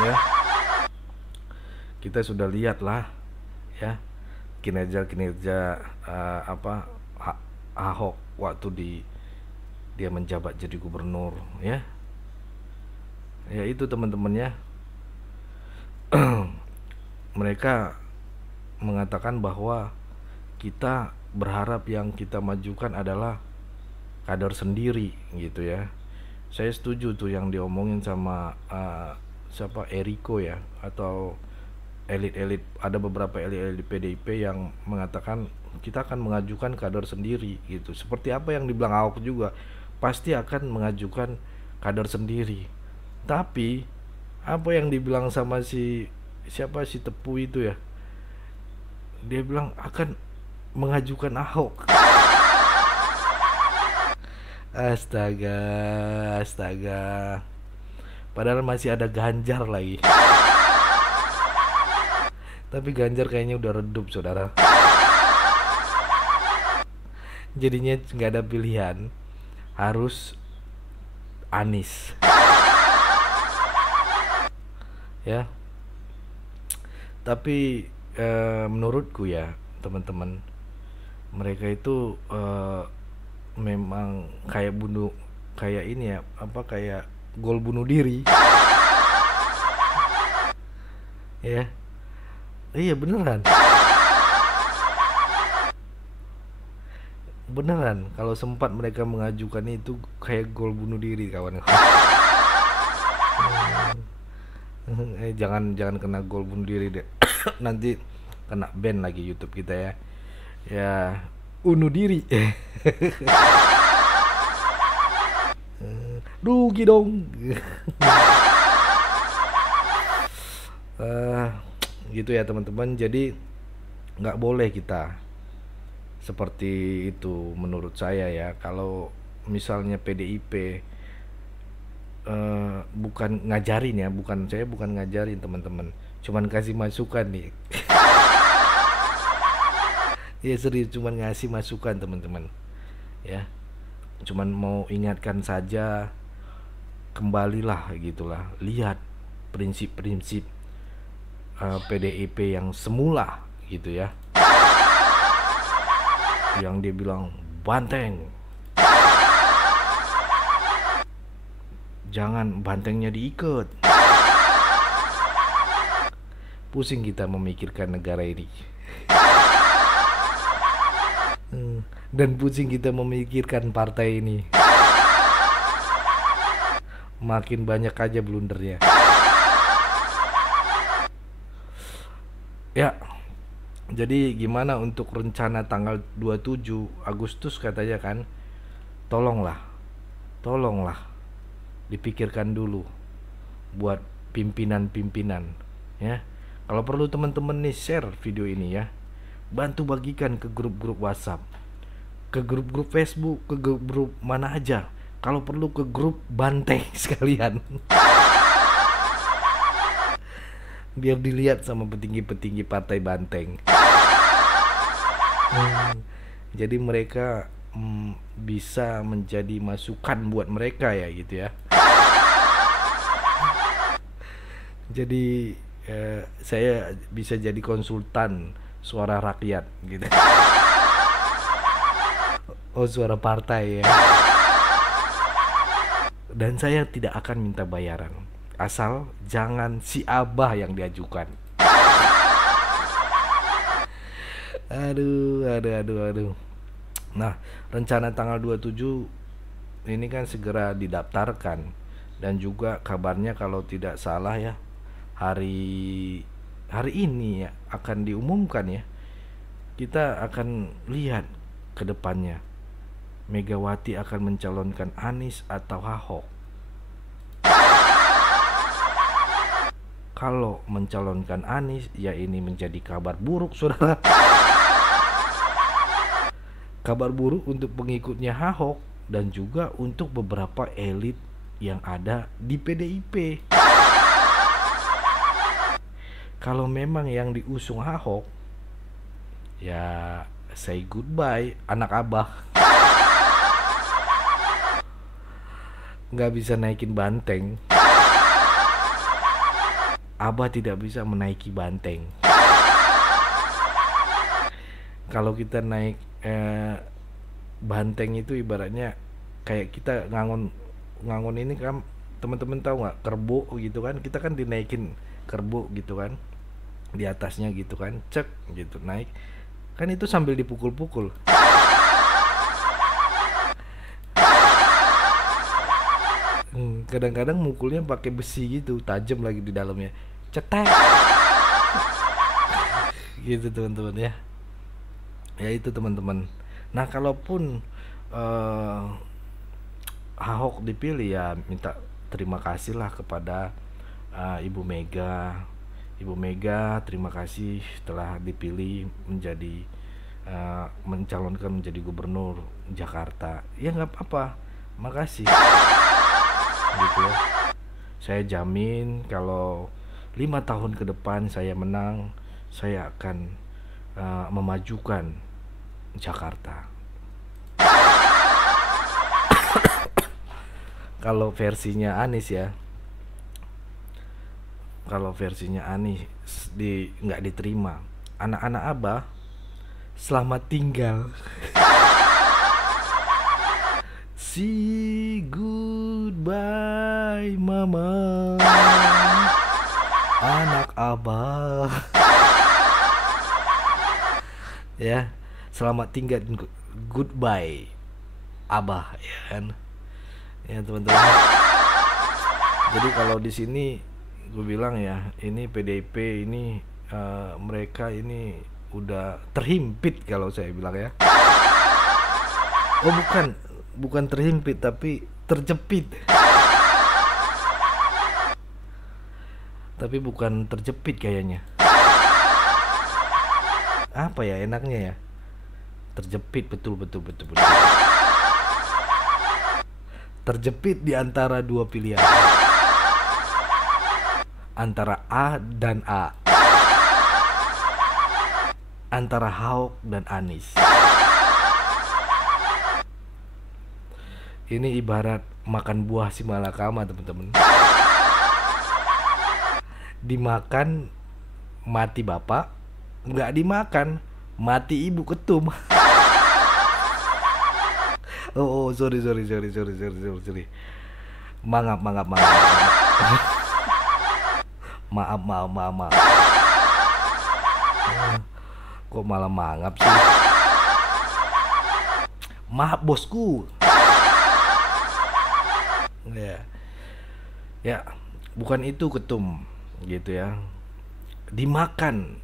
ya. Kita sudah lihat lah ya kinerja Ahok waktu dia menjabat jadi gubernur ya. Ya itu teman-temannya. Mereka mengatakan bahwa kita berharap yang kita majukan adalah kader sendiri gitu ya. Saya setuju tuh yang diomongin sama siapa, Eriko ya, atau elit-elit, ada beberapa elit-elit PDIP yang mengatakan kita akan mengajukan kader sendiri gitu. Seperti apa yang dibilang Ahok juga, pasti akan mengajukan kader sendiri. Tapi apa yang dibilang sama si Tepu itu ya, dia bilang akan mengajukan Ahok. Astaga. Padahal masih ada Ganjar lagi. Tapi Ganjar kayaknya udah redup, saudara. Jadinya nggak ada pilihan, harus Anies. Ya. Tapi menurutku ya teman-teman, mereka itu memang kayak ini ya, kayak gol bunuh diri. Ya, iya beneran kalau sempat mereka mengajukan itu kayak gol bunuh diri kawan. Jangan kena gol bunuh diri deh. Nanti kena ban lagi YouTube kita ya bunuh diri. Rugi dong. Gitu ya teman-teman. Jadi nggak boleh kita seperti itu menurut saya ya. Kalau misalnya PDIP bukan ngajarin ya, saya bukan ngajarin teman-teman, cuman kasih masukan nih. Ya serius, cuman ngasih masukan teman-teman ya, cuman mau ingatkan saja, kembalilah gitulah, lihat prinsip-prinsip PDIP yang semula gitu ya, yang dia bilang banteng, jangan bantengnya diikat. Pusing kita memikirkan negara ini. Dan pusing kita memikirkan partai ini. Makin banyak aja blundernya. Ya. Jadi gimana untuk rencana tanggal 27 Agustus katanya kan? Tolonglah dipikirkan dulu buat pimpinan-pimpinan ya. Kalau perlu teman-teman nih share video ini ya, bantu bagikan ke grup-grup WhatsApp, ke grup-grup Facebook, ke grup mana aja. Kalau perlu ke grup banteng sekalian. Biar dilihat sama petinggi-petinggi partai banteng. Jadi mereka bisa menjadi masukan buat mereka ya gitu ya. Jadi saya bisa jadi konsultan suara rakyat gitu. Oh, suara partai ya. Dan saya tidak akan minta bayaran, asal jangan si Abah yang diajukan. Aduh. Nah, rencana tanggal 27 ini kan segera didaftarkan, dan juga kabarnya kalau tidak salah ya hari ini ya akan diumumkan ya. Kita akan lihat ke depannya Megawati akan mencalonkan Anies atau Ahok. Kalau mencalonkan Anies, ya ini menjadi kabar buruk, saudara. Kabar buruk untuk pengikutnya Ahok dan juga untuk beberapa elit yang ada di PDIP. Kalau memang yang diusung Ahok, ya say goodbye anak Abah. Nggak bisa naikin banteng. Abah tidak bisa menaiki banteng. Kalau kita naik banteng itu ibaratnya kayak kita ngangon ini kan, teman-teman tahu nggak, kerbau gitu kan, kita kan dinaikin kerbau gitu kan, di atasnya gitu kan, cek gitu naik kan, itu sambil dipukul-pukul. Kadang-kadang mukulnya pakai besi gitu, tajam lagi di dalamnya, cetek. Gitu teman-teman ya. Ya itu teman-teman. Nah, kalaupun Ahok dipilih, ya minta terima kasih lah kepada Ibu Mega. Ibu Mega, terima kasih telah dipilih menjadi mencalonkan menjadi gubernur Jakarta. Ya nggak apa-apa, makasih. Gitu ya. Saya jamin kalau 5 tahun ke depan saya menang, saya akan memajukan Jakarta. Kalau versinya Anies ya, kalau versinya Anies nggak diterima, anak-anak Abah selamat tinggal. See goodbye mama, anak Abah. Ya, selamat tinggal, goodbye Abah, ya kan. Ya teman-teman. Jadi kalau di sini gue bilang ya, ini PDIP ini mereka ini udah terhimpit kalau saya bilang ya. Oh bukan terhimpit, tapi terjepit. Tapi bukan terjepit kayaknya. Apa ya enaknya ya? Terjepit, betul. Terjepit di antara dua pilihan, antara A dan A, antara Ahok dan Anies. Ini ibarat makan buah si malakama, teman-teman. Dimakan mati bapak, nggak dimakan mati ibu ketum. Oh, sorry. Maaf. Maaf. Kok malah mangap sih? Maaf bosku. Ya, bukan itu ketum gitu ya. Dimakan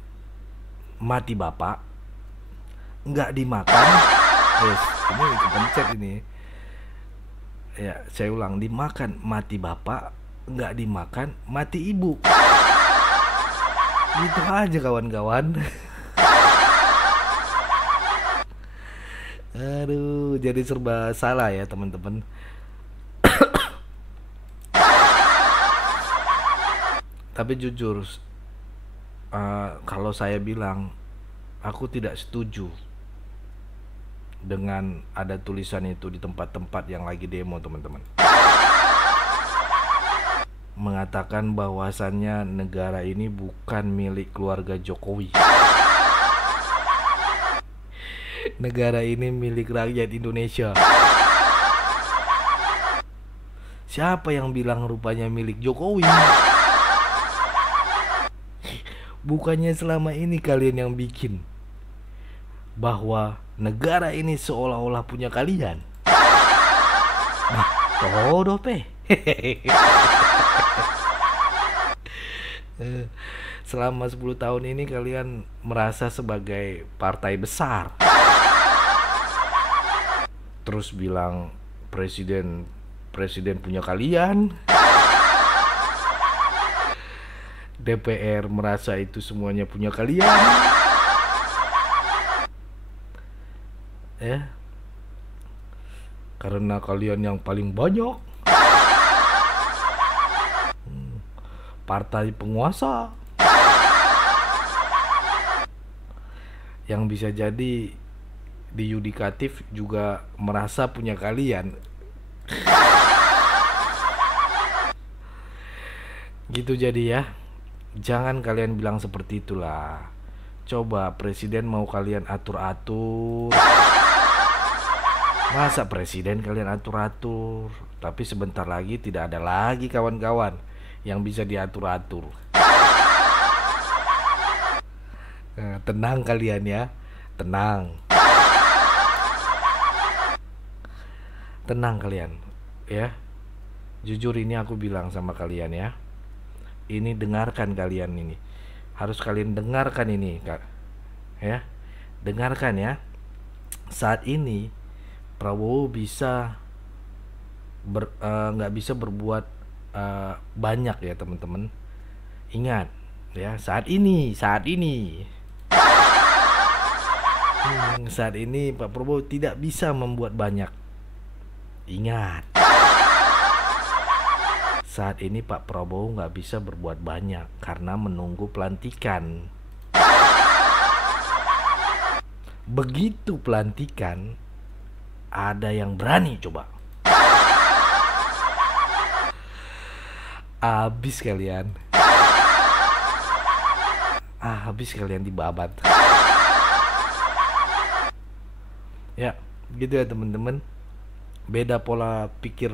mati bapak, nggak dimakan. Ini kepencet ini. Ya, saya ulang, dimakan mati bapak, nggak dimakan mati ibu. Gitu aja kawan-kawan. Aduh, jadi serba salah ya teman-teman. Tapi jujur, kalau saya bilang aku tidak setuju dengan ada tulisan itu di tempat-tempat yang lagi demo, teman-teman. mengatakan bahwasannya negara ini bukan milik keluarga Jokowi. Negara ini milik rakyat Indonesia. Siapa yang bilang rupanya milik Jokowi? Bukannya selama ini kalian yang bikin bahwa negara ini seolah-olah punya kalian? Nah, bodoh pe. Selama 10 tahun ini kalian merasa sebagai partai besar, terus bilang presiden punya kalian. DPR merasa itu semuanya punya kalian. Ya, karena kalian yang paling banyak. Partai penguasa yang bisa jadi di yudikatif juga merasa punya kalian. Gitu jadi ya. Jangan kalian bilang seperti itulah. Coba presiden mau kalian atur-atur. Masa presiden kalian atur-atur, tapi sebentar lagi tidak ada lagi kawan-kawan yang bisa diatur-atur. Tenang kalian ya. Tenang kalian ya. Jujur ini aku bilang sama kalian ya. Ini dengarkan kalian ini. Harus kalian dengarkan ini, Kak. Ya. Dengarkan ya. Saat ini Prabowo bisa nggak bisa berbuat banyak ya teman-teman. Ingat ya, saat ini saat ini Pak Prabowo tidak bisa membuat banyak. Ingat, saat ini Pak Prabowo nggak bisa berbuat banyak karena menunggu pelantikan. Begitu pelantikan, ada yang berani coba. Habis kalian. Habis kalian dibabat. Ya, gitu ya teman-teman. Beda pola pikir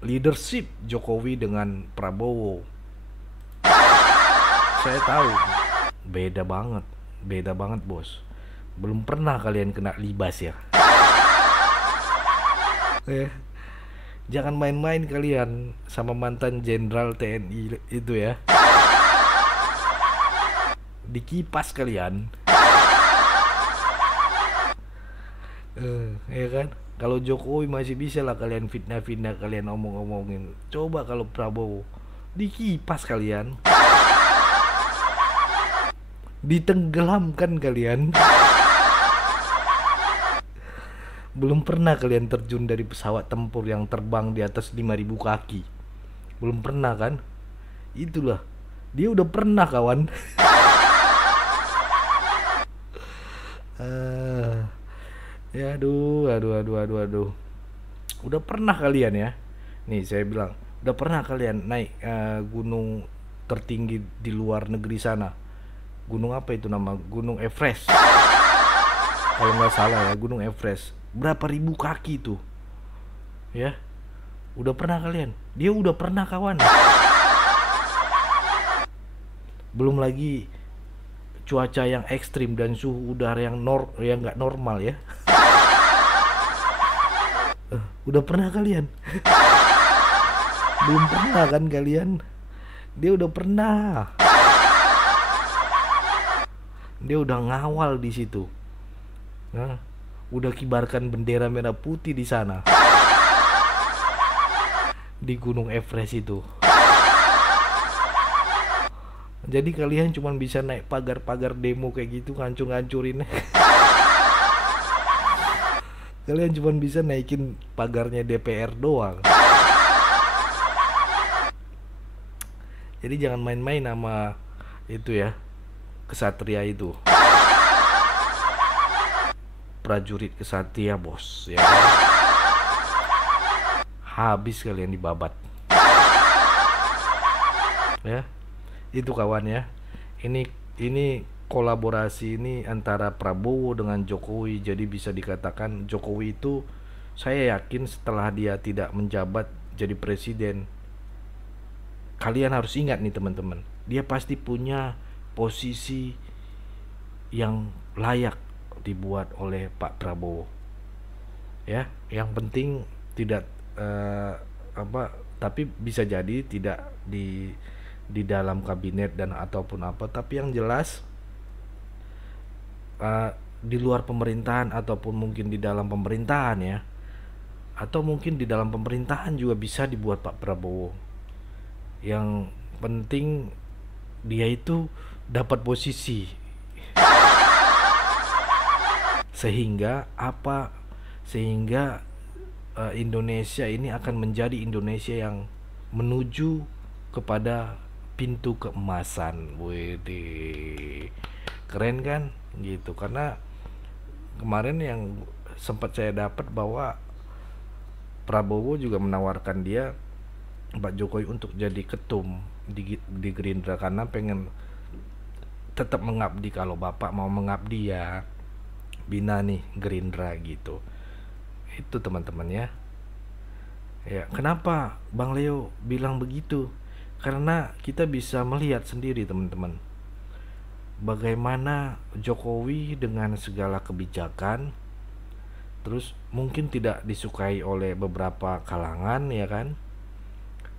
leadership Jokowi dengan Prabowo. Saya tahu. Beda banget bos. Belum pernah kalian kena libas ya. Jangan main-main kalian sama mantan jenderal TNI itu ya. Dikipas kalian. Ya kan? Kalau Jokowi masih bisa lah kalian fitnah-fitnah, kalian omong-omongin. Coba kalau Prabowo, dikipas kalian. Ditenggelamkan kalian. Belum pernah kalian terjun dari pesawat tempur yang terbang di atas 5.000 kaki. Belum pernah kan? Itulah. Dia udah pernah kawan. Ya aduh. Udah pernah kalian ya. Nih saya bilang, udah pernah kalian naik gunung tertinggi di luar negeri sana. Gunung apa itu nama? Gunung Everest. Kalau nggak salah ya, Gunung Everest. Berapa ribu kaki tuh. Ya. Udah pernah kalian? Dia udah pernah kawan. Belum lagi cuaca yang ekstrim dan suhu udara yang nggak normal ya. Udah pernah kalian? Belum pernah kan kalian? Dia udah pernah. Dia udah ngawal di situ. Nah, udah kibarkan bendera merah putih di sana. Di Gunung Everest itu. Jadi kalian cuma bisa naik pagar-pagar demo kayak gitu, ngancur-ngancurin. Kalian cuma bisa naikin pagarnya DPR doang. Jadi jangan main-main sama itu ya, kesatria itu. Prajurit kesatria bos ya. Habis kalian dibabat. Ya, itu kawan ya. Ini kolaborasi ini antara Prabowo dengan Jokowi. Jadi bisa dikatakan Jokowi itu, saya yakin setelah dia tidak menjabat jadi presiden, kalian harus ingat nih teman-teman, dia pasti punya posisi yang layak dibuat oleh Pak Prabowo. Ya, yang penting tidak tapi bisa jadi tidak di dalam kabinet dan ataupun apa, tapi yang jelas di luar pemerintahan ataupun mungkin di dalam pemerintahan ya, atau mungkin di dalam pemerintahan juga bisa dibuat Pak Prabowo. Yang penting dia itu dapat posisi sehingga Indonesia ini akan menjadi Indonesia yang menuju kepada pintu keemasan. Wede, keren kan gitu. Karena kemarin yang sempat saya dapat bahwa Prabowo juga menawarkan dia, Pak Jokowi, untuk jadi ketum di Gerindra karena pengen tetap mengabdi. Kalau Bapak mau mengabdi ya bina nih Gerindra gitu. Itu teman-teman ya. Ya, kenapa Bang Leo bilang begitu? Karena kita bisa melihat sendiri teman-teman, bagaimana Jokowi dengan segala kebijakan, terus mungkin tidak disukai oleh beberapa kalangan ya kan,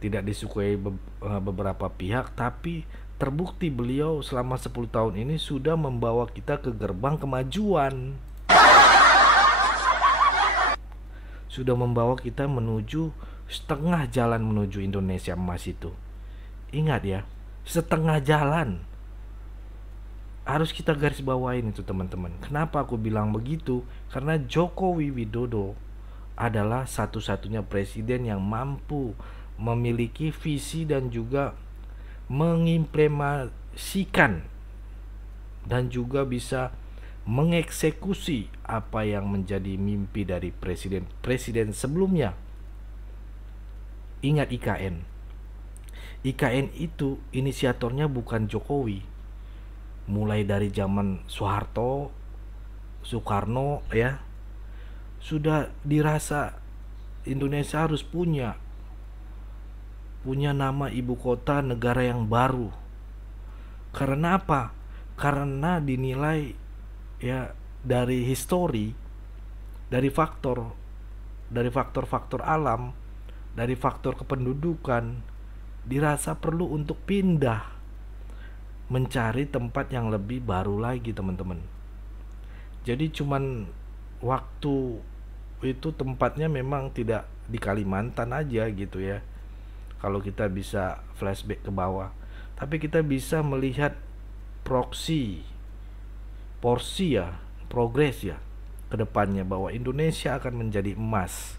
tidak disukai beberapa pihak, tapi terbukti beliau selama 10 tahun ini sudah membawa kita ke gerbang kemajuan, sudah membawa kita menuju setengah jalan menuju Indonesia emas itu. Ingat ya, setengah jalan. Harus kita garis bawain itu teman-teman. Kenapa aku bilang begitu? Karena Jokowi Widodo adalah satu-satunya presiden yang mampu memiliki visi dan juga mengimplementasikan dan juga bisa mengeksekusi apa yang menjadi mimpi dari presiden sebelumnya. Ingat IKN. IKN itu inisiatornya bukan Jokowi. Mulai dari zaman Soeharto, Soekarno ya, sudah dirasa Indonesia harus punya nama ibu kota negara yang baru. Karena apa? Karena dinilai ya dari histori, dari faktor alam, dari faktor kependudukan, dirasa perlu untuk pindah mencari tempat yang lebih baru lagi teman-teman. Jadi cuman waktu itu tempatnya memang tidak di Kalimantan aja gitu ya, kalau kita bisa flashback ke bawah. Tapi kita bisa melihat progres ya ke depannya, bahwa Indonesia akan menjadi emas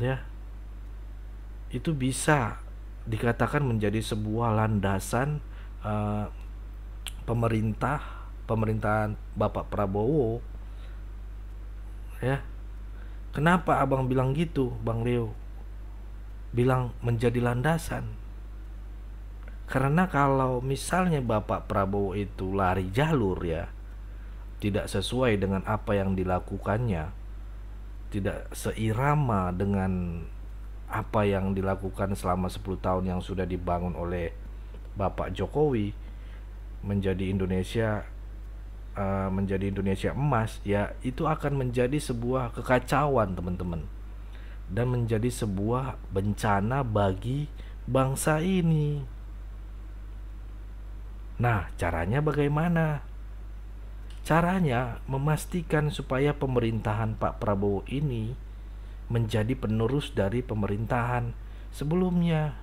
ya. Itu bisa dikatakan menjadi sebuah landasan pemerintahan Bapak Prabowo ya. Kenapa abang bilang gitu, Bang Leo bilang menjadi landasan? Karena kalau misalnya Bapak Prabowo itu lari jalur ya, tidak sesuai dengan apa yang dilakukannya, tidak seirama dengan apa yang dilakukan selama 10 tahun yang sudah dibangun oleh Bapak Jokowi, menjadi Indonesia emas ya, itu akan menjadi sebuah kekacauan teman-teman, dan menjadi sebuah bencana bagi bangsa ini. Nah, caranya bagaimana? Caranya memastikan supaya pemerintahan Pak Prabowo ini menjadi penerus dari pemerintahan sebelumnya,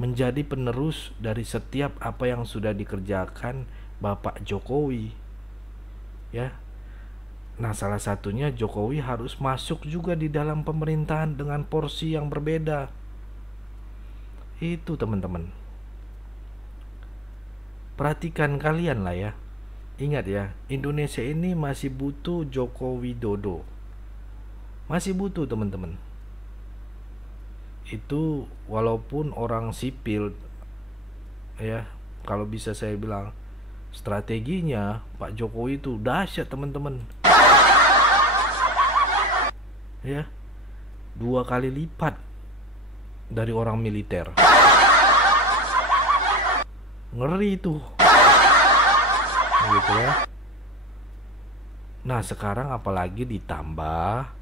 menjadi penerus dari setiap apa yang sudah dikerjakan Bapak Jokowi ya. Nah, salah satunya Jokowi harus masuk juga di dalam pemerintahan dengan porsi yang berbeda. Itu teman-teman, perhatikan kalian lah ya. Ingat ya, Indonesia ini masih butuh Joko Widodo. Masih butuh teman-teman. itu walaupun orang sipil ya, kalau bisa saya bilang strateginya Pak Jokowi itu dahsyat teman-teman. Ya, 2 kali lipat dari orang militer. Ngeri itu. Gitu ya. Nah, sekarang apalagi ditambah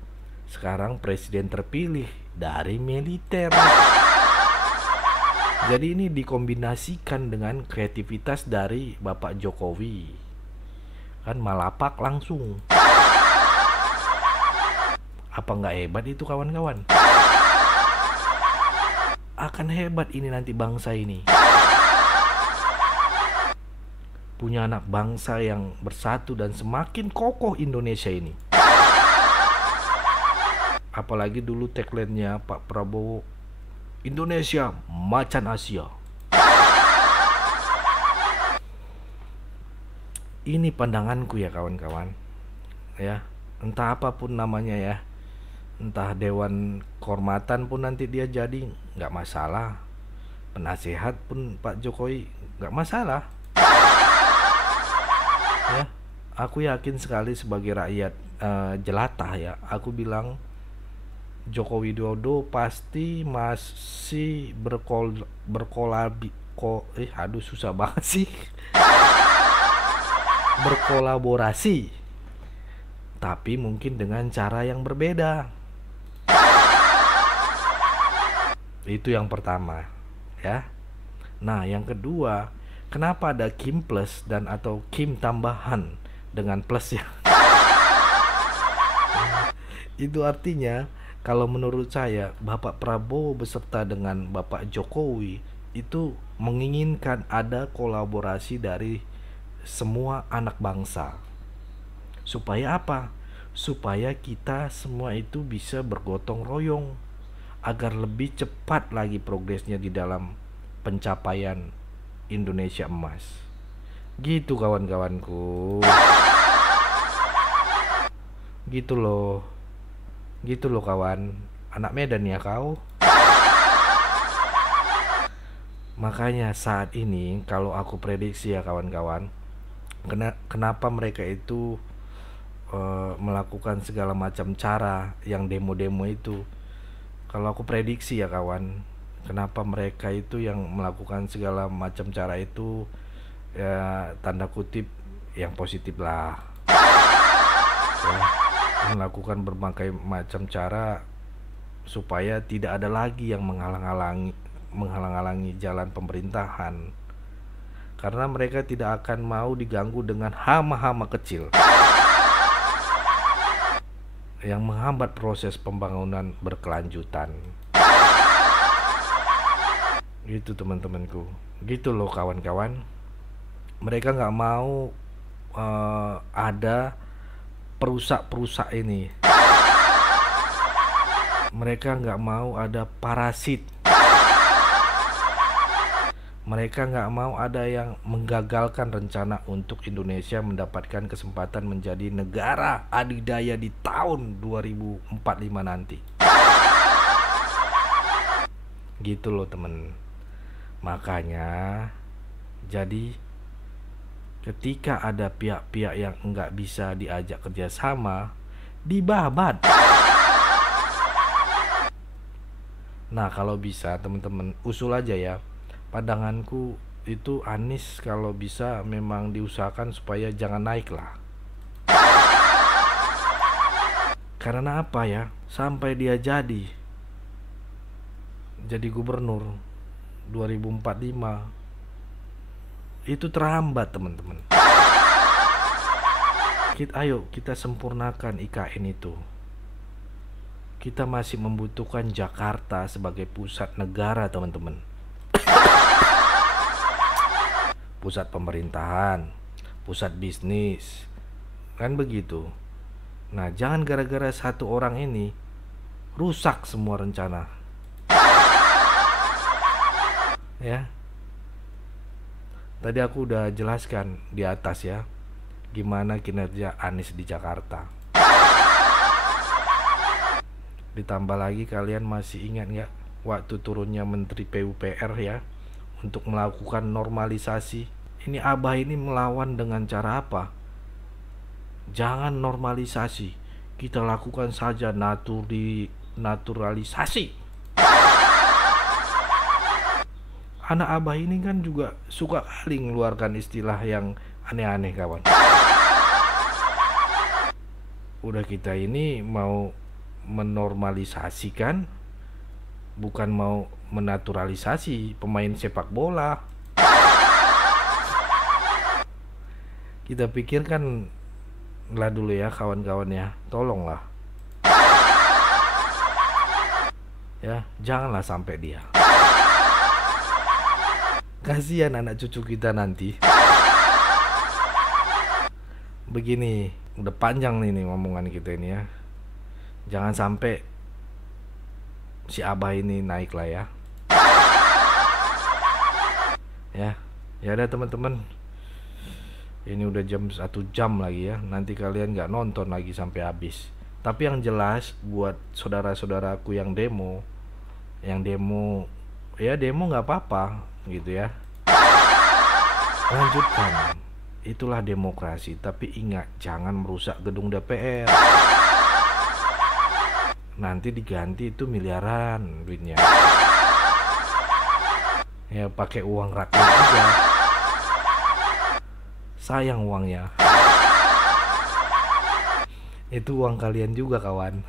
sekarang presiden terpilih dari militer. Jadi ini dikombinasikan dengan kreativitas dari Bapak Jokowi. Kan malapak langsung. Apa nggak hebat itu kawan-kawan? Akan hebat ini nanti bangsa ini. Punya anak bangsa yang bersatu dan semakin kokoh Indonesia ini. Apalagi dulu tagline-nya Pak Prabowo, Indonesia macan Asia. Ini pandanganku ya kawan-kawan. Ya, entah apapun namanya ya. Entah Dewan Kehormatan pun nanti dia jadi, nggak masalah. Penasehat pun Pak Jokowi nggak masalah. Ya, aku yakin sekali sebagai rakyat jelata ya, aku bilang Joko Widodo pasti masih susah banget sih. Berkolaborasi, tapi mungkin dengan cara yang berbeda. Itu yang pertama ya. Nah, yang kedua, kenapa ada Kim plus dan atau Kim tambahan dengan plus ya? Itu artinya kalau menurut saya Bapak Prabowo beserta dengan Bapak Jokowi itu menginginkan ada kolaborasi dari semua anak bangsa. Supaya apa? Supaya kita semua itu bisa bergotong royong agar lebih cepat lagi progresnya di dalam pencapaian Indonesia emas. Gitu kawan-kawanku. Gitu loh kawan. Anak Medan ya kau. Makanya saat ini kalau aku prediksi ya kawan-kawan, kenapa mereka itu melakukan segala macam cara yang demo-demo itu. Kalau aku prediksi ya kawan, kenapa mereka itu yang melakukan segala macam cara itu, ya tanda kutip yang positif lah ya, melakukan berbagai macam cara supaya tidak ada lagi yang menghalang-halangi jalan pemerintahan, karena mereka tidak akan mau diganggu dengan hama-hama kecil yang menghambat proses pembangunan berkelanjutan. Gitu teman-temanku, gitu loh kawan-kawan. Mereka nggak mau ada perusak ini. Mereka nggak mau ada parasit. Mereka nggak mau ada yang menggagalkan rencana untuk Indonesia mendapatkan kesempatan menjadi negara adidaya di tahun 2045 nanti. Gitu loh temen. Makanya jadi ketika ada pihak-pihak yang nggak bisa diajak kerjasama, dibabat. Nah kalau bisa teman-teman usul aja ya. Pandanganku itu Anies kalau bisa memang diusahakan supaya jangan naik lah. Karena apa ya? Sampai dia jadi gubernur 2045 itu terhambat teman-teman. Ayo kita sempurnakan IKN itu. Kita masih membutuhkan Jakarta sebagai pusat negara teman-teman. Pusat pemerintahan, pusat bisnis, kan begitu. Nah, jangan gara-gara satu orang ini rusak semua rencana. Ya. Tadi aku udah jelaskan di atas ya, gimana kinerja Anies di Jakarta. Ditambah lagi kalian masih ingat nggak waktu turunnya Menteri PUPR ya, untuk melakukan normalisasi. Ini Abah ini melawan dengan cara apa? Jangan normalisasi, kita lakukan saja naturalisasi. Anak Abah ini kan juga suka kali mengeluarkan istilah yang aneh-aneh kawan. Udah kita ini mau menormalisasikan, bukan mau menaturalisasi pemain sepak bola. Kita pikirkan lah dulu ya kawan-kawan ya, tolonglah ya, janganlah sampai dia. Kasihan anak cucu kita nanti. Begini, udah panjang nih ngomongan kita ini ya. Jangan sampai si Abah ini naik lah ya. Ya ada teman-teman. Ini udah jam 1 jam lagi ya. Nanti kalian nggak nonton lagi sampai habis. Tapi yang jelas buat saudara-saudaraku yang demo ya, demo nggak apa-apa gitu ya. Lanjutkan. Itulah demokrasi. Tapi ingat, jangan merusak gedung DPR. Nanti diganti itu miliaran duitnya. Ya pakai uang rakyat juga. Sayang uangnya. Itu uang kalian juga kawan.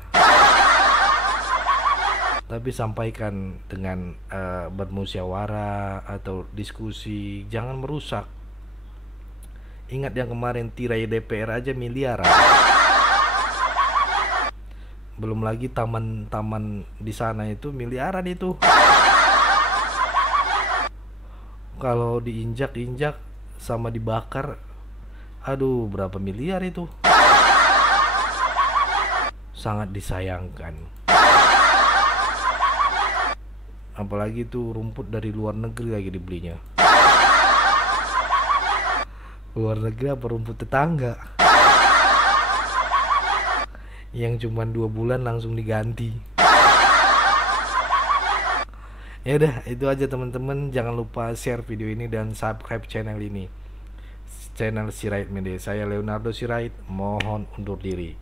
Tapi sampaikan dengan bermusyawarah atau diskusi, jangan merusak. Ingat yang kemarin tirai DPR aja miliaran. Belum lagi taman-taman di sana itu miliaran itu. Kalau diinjak-injak sama dibakar, aduh berapa miliar itu. Sangat disayangkan. Apalagi tuh rumput dari luar negeri lagi dibelinya. Luar negeri apa rumput tetangga? Yang cuma 2 bulan langsung diganti. Ya udah, itu aja teman-teman. Jangan lupa share video ini dan subscribe channel ini, channel Sirait Media. Saya Leonardo Sirait, mohon undur diri.